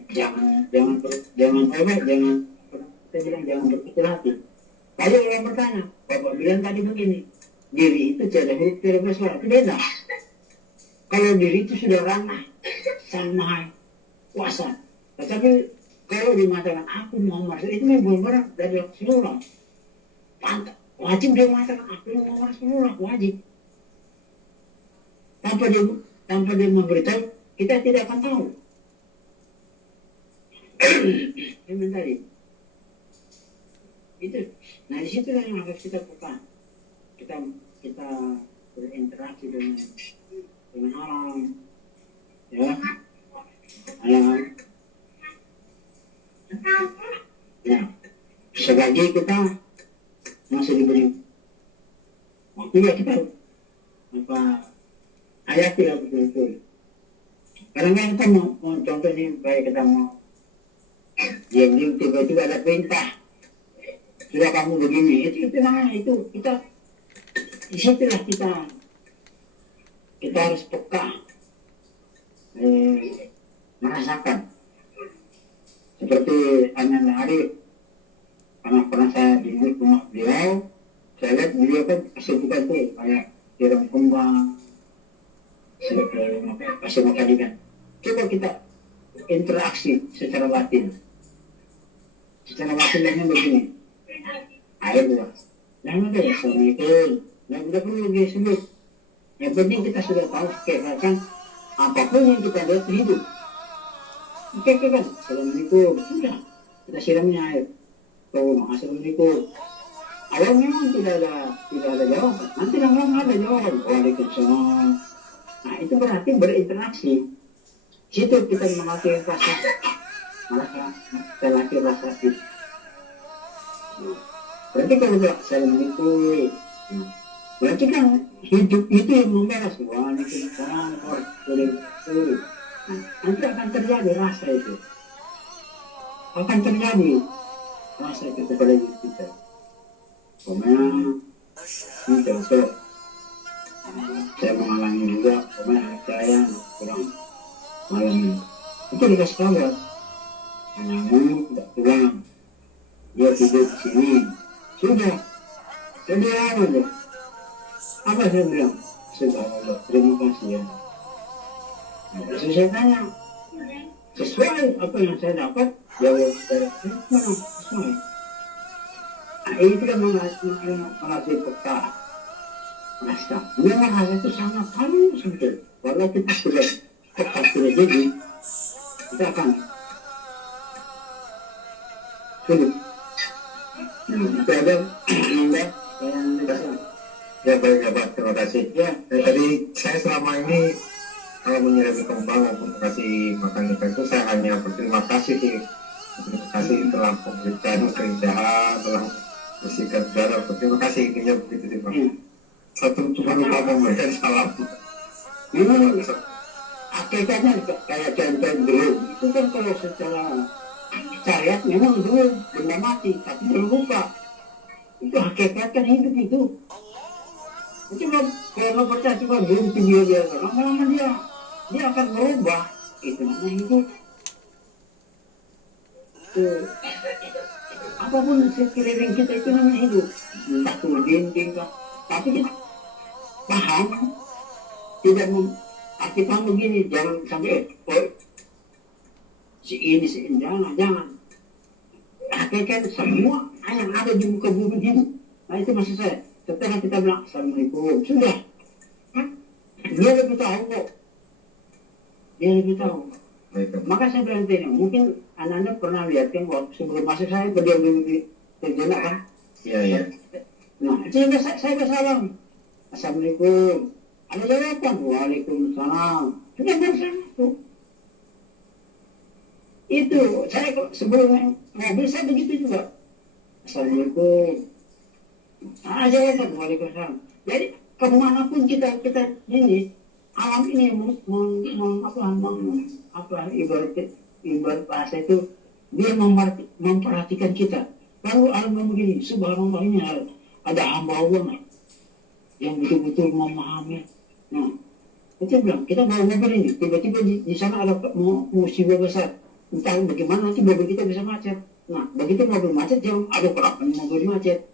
Jangan berkecil hati. Kalau orang bertanya, Bapak bilang tadi begini, diri itu tiada huruf tiada bersuara, itu beda. Kalau diri itu sudah ramah, sang maha kuasa. Tetapi kalau dimatakan aku Muhammad Rasulullah, itu benar-benar dari Rasulullah. Wajib dia mengatakan aku Muhammad Rasulullah, wajib. Tanpa dia memberitahu, kita tidak akan tahu. Ini tadi. Itu. Nah di situ yang harus kita buka. Kita berinteraksi dengan alam, ya, alam. Nah, selagi kita masih diberi waktu ya kita hayati lah betul-betul. Karena kita mau contoh ini kayak kita mau diam-diam tiba-tiba ada perintah. Sudah kamu begini, itu kita disitulah kita harus peka merasakan seperti Anan Arif karena pernah saya di rumah beliau, saya lihat beliau kan kesibukan tuh kayak kirim kembang kasih makan ikan. Coba kita interaksi secara batinnya begini air luas. Jangan ada ya Assalamualaikum. Nah, udah perlu disebut. Yang penting kita sudah tahu katakan apapun yang kita lihat hidup. Oke kan. Assalamualaikum. Sudah. Kita siramnya air. Assalamualaikum. Awal memang tidak ada jawaban. Nanti lama-lama ada jawaban. Waalaikumsalam. Nah itu berarti berinteraksi. Situ kita melatih rasa itu. Berarti kalau Assalamualaikum, berarti kan hidup itu yang membalas. Waalaikumsalam warahmatullahi wabarakatuh. Nanti akan terjadi rasa itu. Akan terjadi rasa itu kepada diri kita. Kemudian ini contoh. Saya mengalami juga, kemudian saya yang kurang malam ini. Itu dikasih kabar. Anakmu tidak pulang. Dia tidur di sini. Sudah. Saya bilang aja. Apa saya bilang? Subhanallah, terima kasih ya. Nah, saya tanya, sesuai apa yang saya dapat, jawab saya, sesuai. Nah, ini tidak mengasih peka. Rasa. Memang rasa itu sangat halus sebetulnya. Kalau kita sudah peka sudah jadi, kita akan sulit. Itu ada Ya baik ya Pak, terima kasih. Ya, tadi saya selama ini kalau menyirami kembang maupun kasih makan ikan itu saya hanya berterima kasih sih. Terima kasih telah memberikan keindahan, telah bersihkan udara. Terima kasih intinya begitu sih Pak. Satu Tuhan lupa memberikan salam. Ini hakikatnya kayak contoh dulu. Itu kan kalau secara syariat memang dulu benda mati, tapi belum lupa. Itu hakikatkan hidup itu. Kalau percaya cuma berhenti dia lama-lama dia akan berubah. Itu namanya hidup. Apapun sekeliling kita itu namanya hidup. Entah itu dinding kah. Tapi kita paham, tidak arti paham begini, jangan sampai si ini jangan. Hakikat semua yang ada di muka bumi hidup. Nah itu maksud saya. Setelah kita bilang assalamualaikum, sudah. Dia lebih tahu kok. Dia lebih tahu. Maka saya bilang tadi, mungkin anda pernah lihat kan waktu sebelum masuk saya berdiam di terjena kan? Iya. Nah, itu saya bersalam. Assalamualaikum. Ada jawaban, waalaikumsalam. Sudah berusaha itu. Itu saya sebelum mobil saya begitu juga. Assalamualaikum. Jawaban, waalaikumsalam. Jadi kemanapun kita ini alam ini ibarat bahasa itu dia memperhatikan kita. Kalau alam begini, subhanallah ini ada hamba Allah yang betul-betul memahami. Nah, itu bilang kita bawa mobil ini, tiba-tiba di sana ada musibah besar. Entah bagaimana nanti mobil kita bisa macet. Nah, begitu mobil macet, jangan ada perakan mobil macet.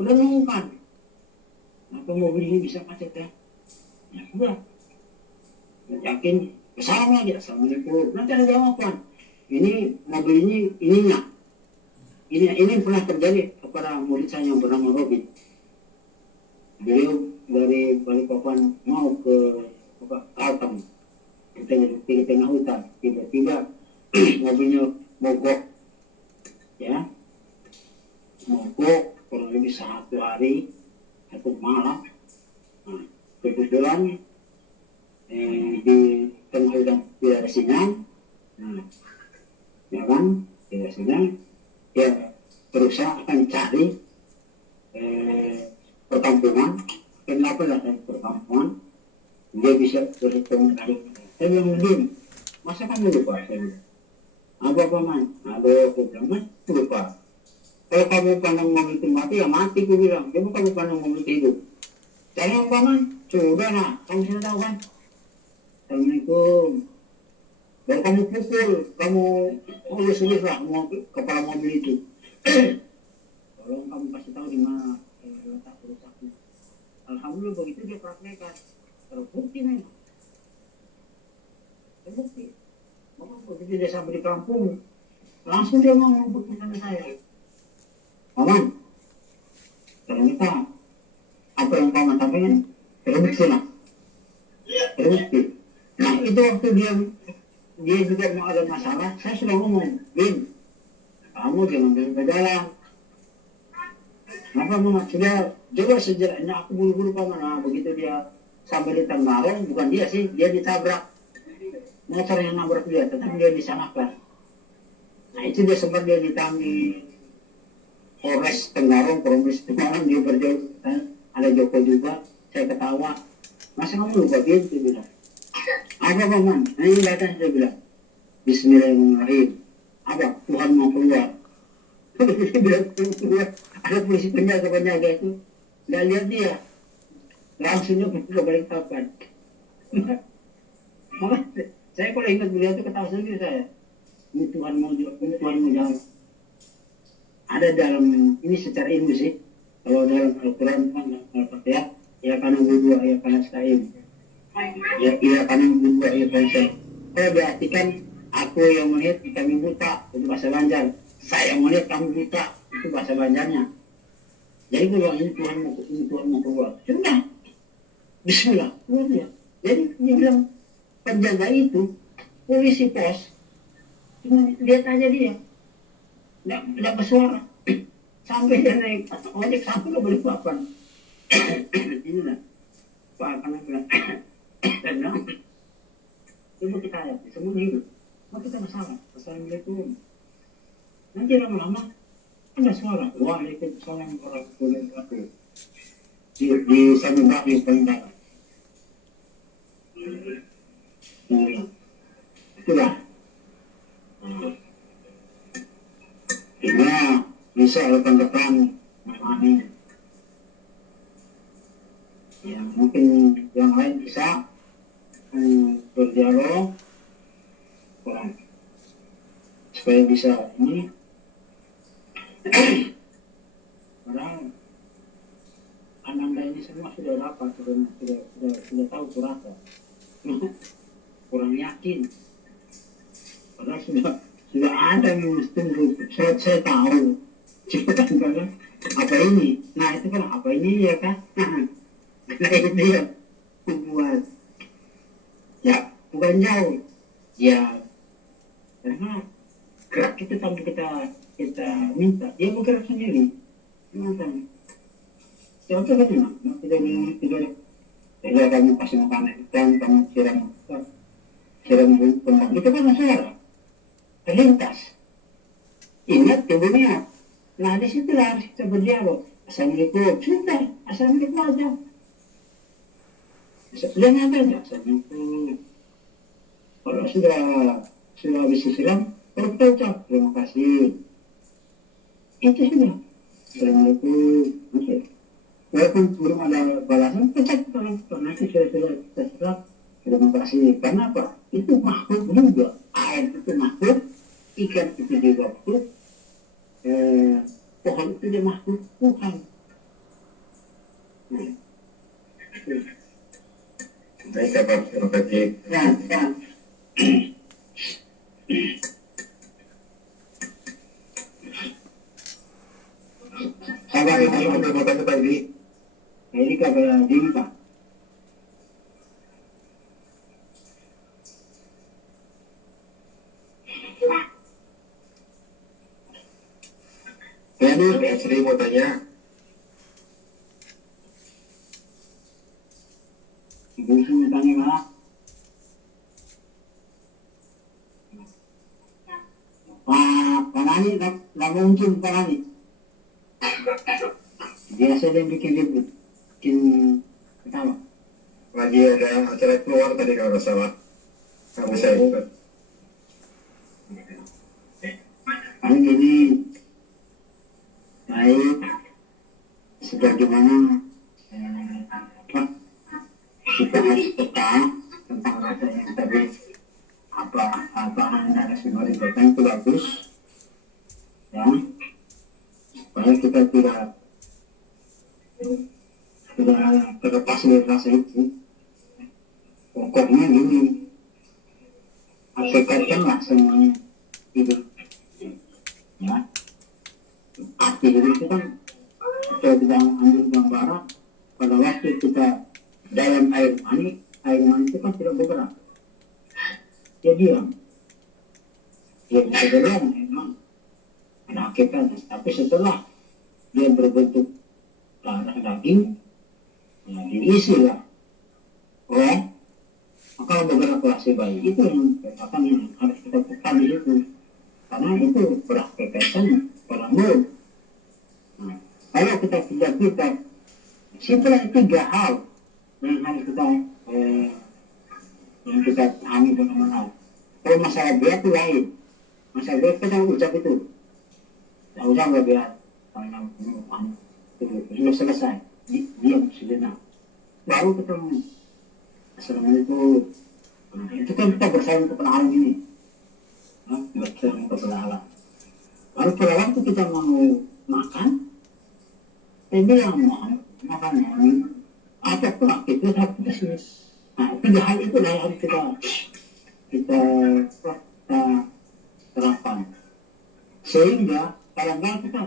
Udah nungkan. Kenapa mobil ini bisa macet ya? Ya sudah. Yakin, salam lagi, assalamualaikum. Nanti ada jawaban. Ini mobil ininya. Ini pernah terjadi kepada murid saya yang bernama Robin. Beliau dari Balikpapan mau ke Kalteng, di tengah hutan. Tiba-tiba mobilnya mogok, ya, mogok kurang lebih 1 hari, 1 malam. Nah, kebetulan di tengah hutan tidak ada sinyal, nah, ya kan, tidak ada sinyal. Dia berusaha akan cari perkampungan. Kenapa datang perkampungan? Dia bisa bertemu dengan saya bilang, Din, masa kamu lupa? Saya bilang, apa paman? Aduh, aku bilang, mas, lupa. Kalau kamu pandang mobil itu mati, ya mati, aku bilang. Coba kamu pandang mobil itu hidup. Jangan paman, sudah nah, kamu sudah tahu kan? Assalamualaikum. Dan kamu pukul, kamu ulus-ulus lah kepala mobil itu. Tolong kamu kasih tahu di mana letak rusaknya. Alhamdulillah begitu dia praktekkan. Terbukti memang. Terbukti. Maka begitu dia sampai di kampung, langsung dia mau membuktikan sama saya. Paman, ternyata apa yang paman sampaikan terbukti lah. Terbukti. Nah itu waktu dia juga mau ada masalah, saya sudah ngomong, Bin, kamu jangan berjalan. Kenapa mama? Sudah coba sejarahnya aku buru-buru paman. Nah begitu dia sampai di Tenggarong, bukan dia sih, dia ditabrak. Motor yang nabrak dia, tetapi dia disalahkan. Nah itu dia sempat dia ditahan di Polres Tenggarong, dia berjauh. Ada Joko juga, saya ketawa. Masa kamu lupa dia itu bilang. Apa paman? Nah ini datang saya bilang. Bismillahirrahmanirrahim. Apa? Tuhan mau keluar. Dia bilang keluar. Ada polisi penjaga itu. Nggak lihat dia. Langsungnya ke balik papan. Maka saya kalau ingat beliau itu ketawa sendiri saya. Ini Tuhan mau jawab. Ada dalam ini secara ilmu sih. Kalau dalam Al-Quran kan Al-Fatihah, ya karena berdua, ya karena setaim. Ya karena berdua, ya karena setaim. Saya berartikan aku yang melihat kami buta, itu bahasa Banjar. Saya melihat kamu buta, itu bahasa Banjarnya. Jadi kalau ini Tuhan mau keluar. Sudah. Bismillah, keluar dia. Jadi dia bilang, penjaga itu, polisi pos, lihat aja dia. Nggak bersuara. Sampai dia naik ojek sampai ke Balikpapan. Ini lah. Pak karena bilang, saya bilang, coba kita lihat, semuanya hidup. Mau kita masalah, assalamualaikum. Nanti lama-lama ada suara, waalaikumsalam warahmatullahi wabarakatuh. Di sana bak di pendapat. Itulah. Ini bisa rekan-rekan memahami. Ya mungkin yang lain bisa berdialog supaya bisa ini. Padahal Ananda ini semua sudah dapat, sudah tahu kurasa. Kurang yakin. Padahal sudah ada yang tunggu. Saya tahu. Cuma apa ini, nah itu kan apa ini ya kan. Nah itu dia membuat ya bukan jauh ya, karena gerak itu tanpa kita minta dia bergerak sendiri. Macam contoh kan tidak kamu kasih makanan ikan, kamu siram kembang itu kan masalah terlintas, ingat tubuhnya. Nah di situ harus kita berdialog. Assalamualaikum, sudah assalamualaikum aja, jangan ada aja assalamualaikum. Kalau sudah habis siram, kalau kita ucap terima kasih, itu sudah assalamualaikum. Masih walaupun belum ada balasan, ucap nanti sudah kita serap terima kasih. Karena apa? Itu makhluk juga, air itu makhluk, ikan itu juga makhluk, pohon itu dia makhluk Tuhan. Baik, Pak. Terima kasih. Ya. Sabar, ini mau bertanya Pak Edi. Ini kabar dini Pak. Jadi, Sri mau tanya, Ibu sudah tanya mana? Pak Nani, nggak muncul Pak Nani. Biasa dia bikin ribut, bikin ketawa. lagi ada acara keluar tadi kalau nggak salah. Nggak bisa ikut. Kami gini, baik, sebagaimana kita harus peka tentang rasa yang tadi apa narasumber itu bagus, ya, supaya kita tidak terlepas dari rasa itu. Pokoknya gini, hakikatkanlah semuanya hidup, ya. Arti hidup itu kan kalau kita ambil gambaran pada waktu kita dalam air mani itu kan tidak bergerak, dia diam, dia bisa bergerak memang ada hakikatnya. Tapi setelah dia berbentuk darah daging, ya diisi lah oleh, maka bergeraklah si bayi. Itu yang harus kita tekan di situ, karena itu berhakikatan pada mulut. Nah, kalau kita tidak simpelnya 3 hal yang harus kita pahami benar-benar. Kalau masalah dia itu lain, masalah dia kita ucap itu, tidak usah nggak biar karena itu sudah selesai, diam sejenak, baru ketemu assalamualaikum. Nah, itu kan kita bersaing kepada alam ini, bersaing kepada alam. Baru pada waktu kita mau makan, dia bilang mau makan apa pula itu harus kita sini. Nah, 3 hal itu yang harus kita terapkan, sehingga kadang-kadang kita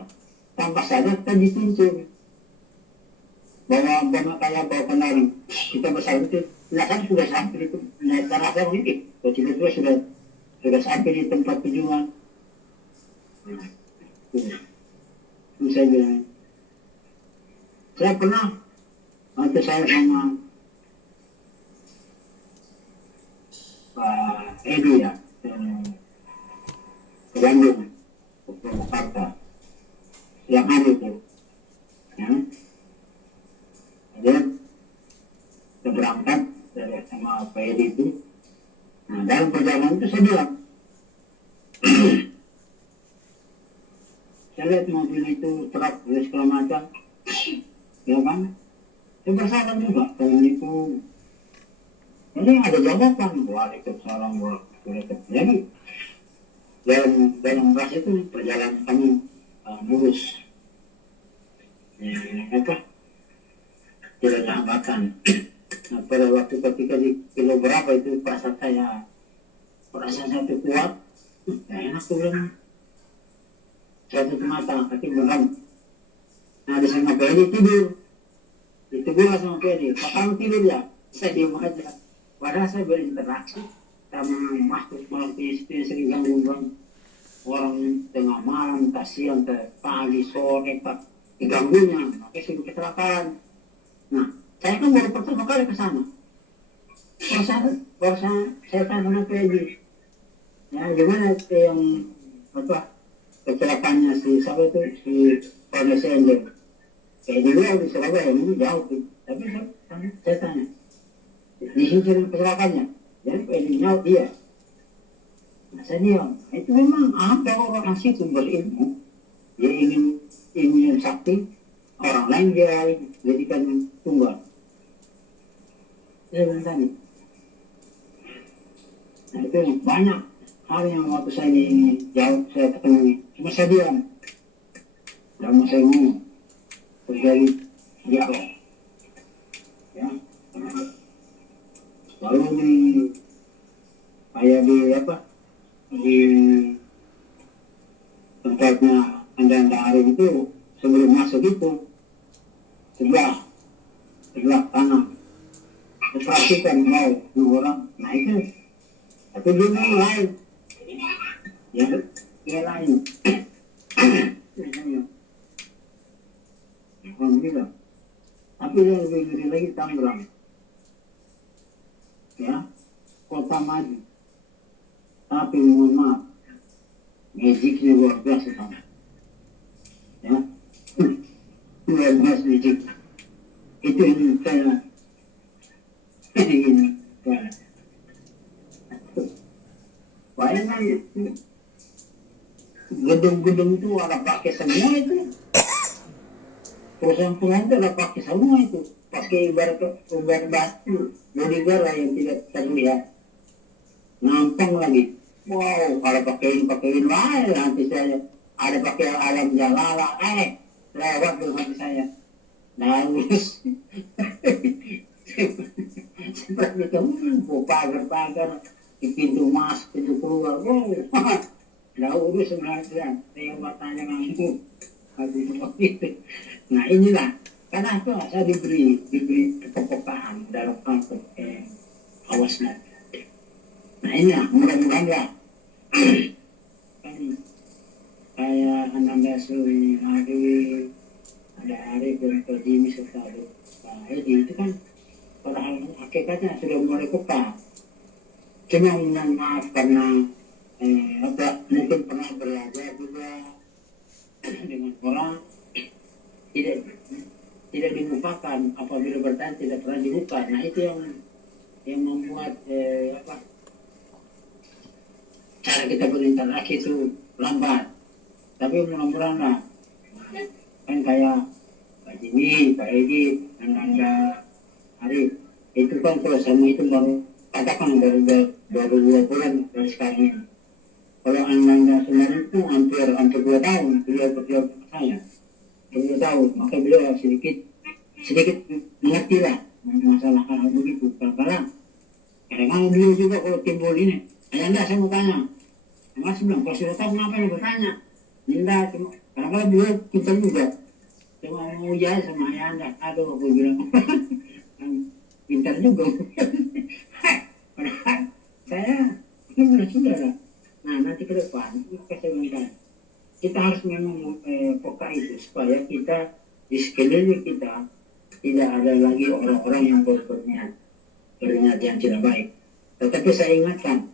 tanpa sadar kita dituntun bawa kayak bawa kenari, kita bersama itu kan sudah sampai itu naik rasa begitu, tiba-tiba sudah sampai di tempat tujuan. Nah, itu saya bilang, saya pernah waktu saya sama Pak Edi ya, ke Bandung, ke Purwakarta, yang hari itu, ya, dia berangkat dari sama Pak Edi itu. Nah, dalam perjalanan itu saya bilang, saya lihat mobil itu truk dan segala macam, ya kan, saya bersalah juga, tahun itu. Jadi ada jawaban, waalaikumsalam warahmatullahi wabarakatuh. Jadi dalam ras itu perjalanan kami mulus, tidak ada hambatan. Nah, pada waktu ketika di kilo berapa itu perasaan saya kuat, enak tuh bilang, satu mata kaki beram, Nah, ada sama Pedi tidur. Ditegur sama Pedi. Kamu tidur ya? Saya diam aja. Padahal saya berinteraksi sama makhluk yang sering ganggu orang tengah malam, kasihan, pagi, sore, pak, diganggunya, makanya sering kecelakaan. Nah, saya kan baru pertama kali ke sana. Baru saya tanya Pedi. Ya, gimana itu yang apa kecelakaannya si siapa itu si Vanessa Angel? Kayak dia di Surabaya ini jauh tuh. Tapi saya tanya, di sini kecelakaannya? Jadi Pedi jawab iya. Nah, saya diam. Itu memang ada orang asing sumber ilmu. Dia ingin sakti, orang lain dia jadikan tunggal. Saya bilang tadi. Nah, itu banyak hal yang waktu saya ini jauh saya ketemu. Cuma saya diam. Dan mau saya ngomong. Terjadi dialog. Ya. Lalu kayak di apa? Di tempatnya anda hari itu sebelum masuk itu sebelah kanan perhatikan mau dua orang, nah itu tapi dia mau lain ya dia lain alhamdulillah. Tapi yang lebih ngeri lagi Tangerang ya, kota maju, tapi mohon maaf magicnya luar biasa sama ya. Luar biasa magic itu yang saya ingin bayangkan gedung-gedung itu ada pakai semua itu, perusahaan itu ada pakai semua itu, pakai ibarat batu bodyguard yang tidak terlihat, nampang lagi. Wow, kalau pakaiin lain nanti saya ada pakai alam jalala, lewat tuh nanti saya nangis. Seperti itu, pagar di pintu masuk, pintu keluar, wow, jauh itu sebenarnya. Saya bertanya langsung, habis itu. Nah inilah, karena itu saya diberi kepekaan dalam kampung awasnya. Nah inilah, mudah-mudahan ya. Kan kayak Ananda Suri, Hari, ada Ari, Dr. Jimmy, serta Pak Edi, itu kan pada hakikatnya sudah mulai peka. Cuma mohon maaf karena mungkin pernah belajar juga dengan orang tidak dibukakan, apabila bertanya tidak pernah dibuka. Nah itu yang membuat cara kita berinteraksi itu lambat. Tapi mudah-mudahan lah, kan kayak Pak Jimmy, Pak Edi, Ananda, Arif, itu kan kalau sama itu baru katakan baru 2 bulan dari sekarang ini. Kalau Ananda Sumarin itu hampir 2 tahun beliau berjauh dengan saya, 2 tahun, maka beliau sedikit mengerti lah masalah hal begitu. Kadang-kadang beliau juga kalau timbul ini, Ayanda saya mau tanya, Mas bilang kalau sudah tahu kenapa yang bertanya? Ninda cuma kadang-kadang beliau kita juga cuma mau ujian sama Ayanda. Aduh, aku bilang pintar juga. Padahal saya ini sudah lah. Nah nanti ke depan saya bilang kita harus memang peka itu supaya kita di sekeliling kita tidak ada lagi orang-orang yang berniat yang tidak baik. Tetapi saya ingatkan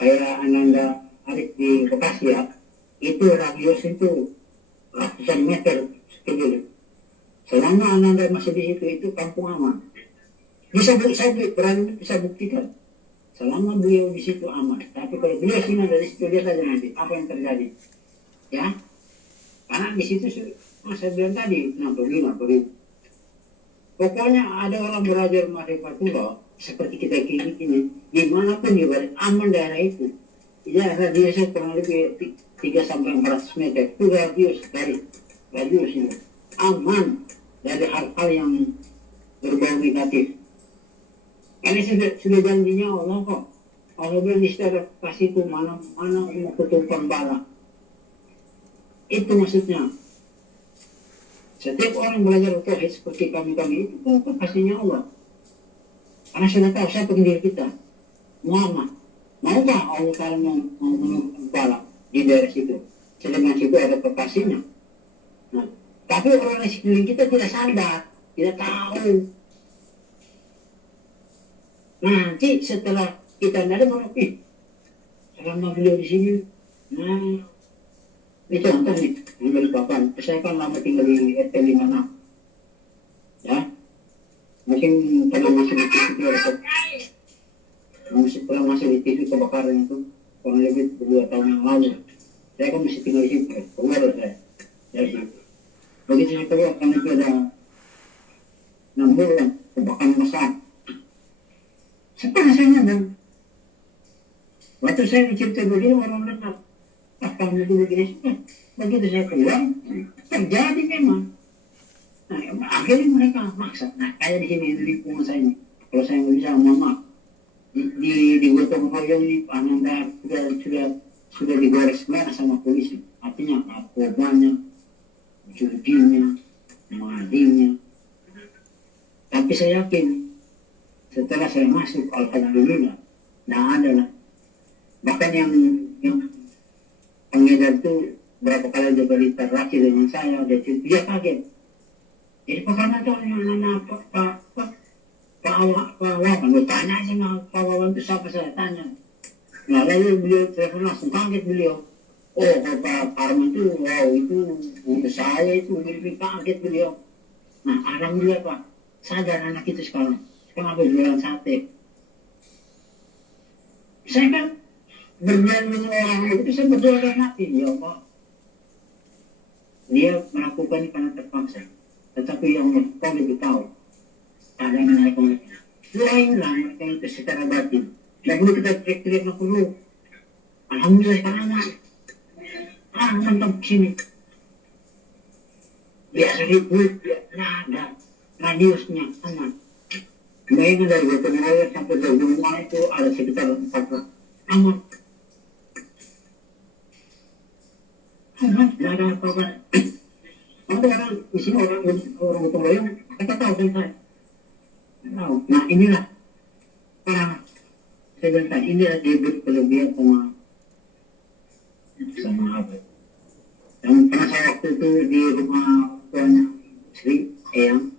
kayak Ananda Arif di Bekasi ya, itu radius itu ratusan meter sekeliling. Selama Ananda masih di itu kampung aman. Saya berani bisa buktikan. Selama beliau di situ aman. Tapi kalau beliau sini dari situ lihat aja nanti apa yang terjadi. Ya, karena di situ saya bilang tadi, nah begini. Pokoknya ada orang belajar Marifatullah seperti kita ini, dimanapun dia berada, aman daerah itu. Ya, radiusnya kurang lebih 3-400 meter. Itu radius ini. Aman dari hal-hal yang berbau negatif. Karena sudah janjinya Allah kok. Allah bilang di sekitar kasih itu mana mau ketumpang bala. Itu maksudnya. Setiap orang belajar tauhid seperti kami-kami itu kasihnya Allah. Karena sudah tahu siapa diri kita. Muhammad. Maukah Allah kalau mau balap di daerah situ? Sedangkan situ ada kekasihnya. Nah, tapi orang di sekeliling kita tidak sadar, tidak tahu. Nanti setelah kita ada baru, selama beliau di sini, nah, ini contoh nih, yang dari Bapak. Saya kan lama tinggal di RT 56. Ya, mungkin kalau masih di TV masih di TV kebakaran itu, kurang lebih 2 tahun yang lalu. Saya kan masih tinggal di situ, keluar saya. Begitu saya keluar, kan itu ada 6 bulan, kebakaran besar. Setelah saya nyadar, waktu saya dicerita begini, orang dengar, kamu itu begini, begitu saya keluar, terjadi memang. Nah, akhirnya mereka maksa. Nah, kayak di sini, di lingkungan saya ini, kalau saya nggak bisa, mohon maaf, di gotong royong ini, Ananda sudah digores merah sama polisi. Artinya, narkobanya, judinya, malingnya. Tapi saya yakin, setelah saya masuk, alhamdulillah, nah ada lah. Bahkan yang pengedar itu berapa kali dia berinteraksi dengan saya, dia kaget. Jadi pertama itu anak-anak Pak Wawan, tanya aja sama Pak Wawan itu siapa, saya tanya. Nah lalu beliau telepon langsung kaget beliau. Oh Pak Arman itu, wow itu untuk saya itu lebih kaget beliau. Nah alhamdulillah Pak, sadar anak itu sekarang apa jualan sate. Saya kan berjalan dengan orang itu, saya berdoa dengan hati, ya Allah. Dia melakukan ini karena terpaksa. Tetapi yang kau lebih tahu ada yang mereka doainlah mereka itu secara batin. Tidak boleh kita teriak-teriak nak perlu. Alhamdulillah sekarang mantap sini. Biasa ribut, ada radiusnya aman. Bayangkan dari Gotong Royong sampai ke rumah itu ada sekitar 4 aman. Aman, tidak ada apa-apa. Ada orang di sini orang Gotong Royong, kita tahu kan saya. Tahu. Nah inilah saya bilang inilah debut kelebihan sama apa. Yang pernah saya waktu itu di rumah tuanya Sri Eyang,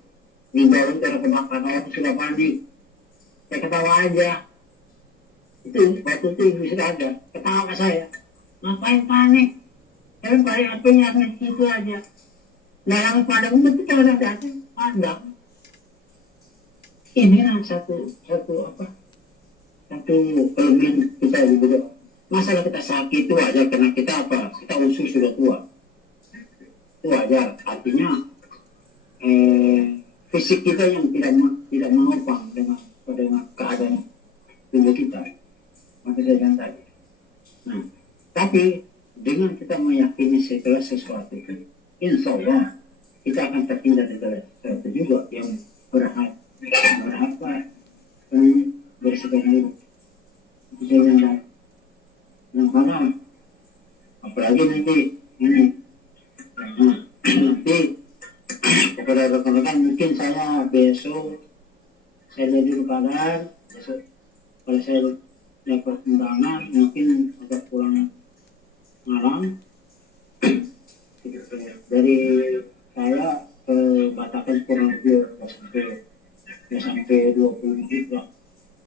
di bawah karena kebakaran, aku sudah panik. Saya ketawa aja. Itu waktu itu ibu sudah ada, ketawa saya. Ngapain panik? Saya paling apinya itu aja. Dalam padang itu kita ada padang. Inilah satu kelebihan kita juga. Masalah kita sakit itu wajar karena kita apa? Kita usus sudah tua. Itu wajar. Artinya fisik kita yang tidak menopang dengan keadaan tubuh kita. Maka saya bilang tadi. Nah, tapi dengan kita meyakini segala sesuatu itu, insya Allah kita akan terhindar dari sesuatu juga yang berhak bersikap buruk. Itu saya bilang yang mana, apalagi nanti ini, nanti kepada rekan-rekan mungkin saya besok saya jadi kabar, besok kalau saya dapat undangan mungkin agak pulang malam dari saya ke Batakkan kurang lebih sampai 20 menit lah.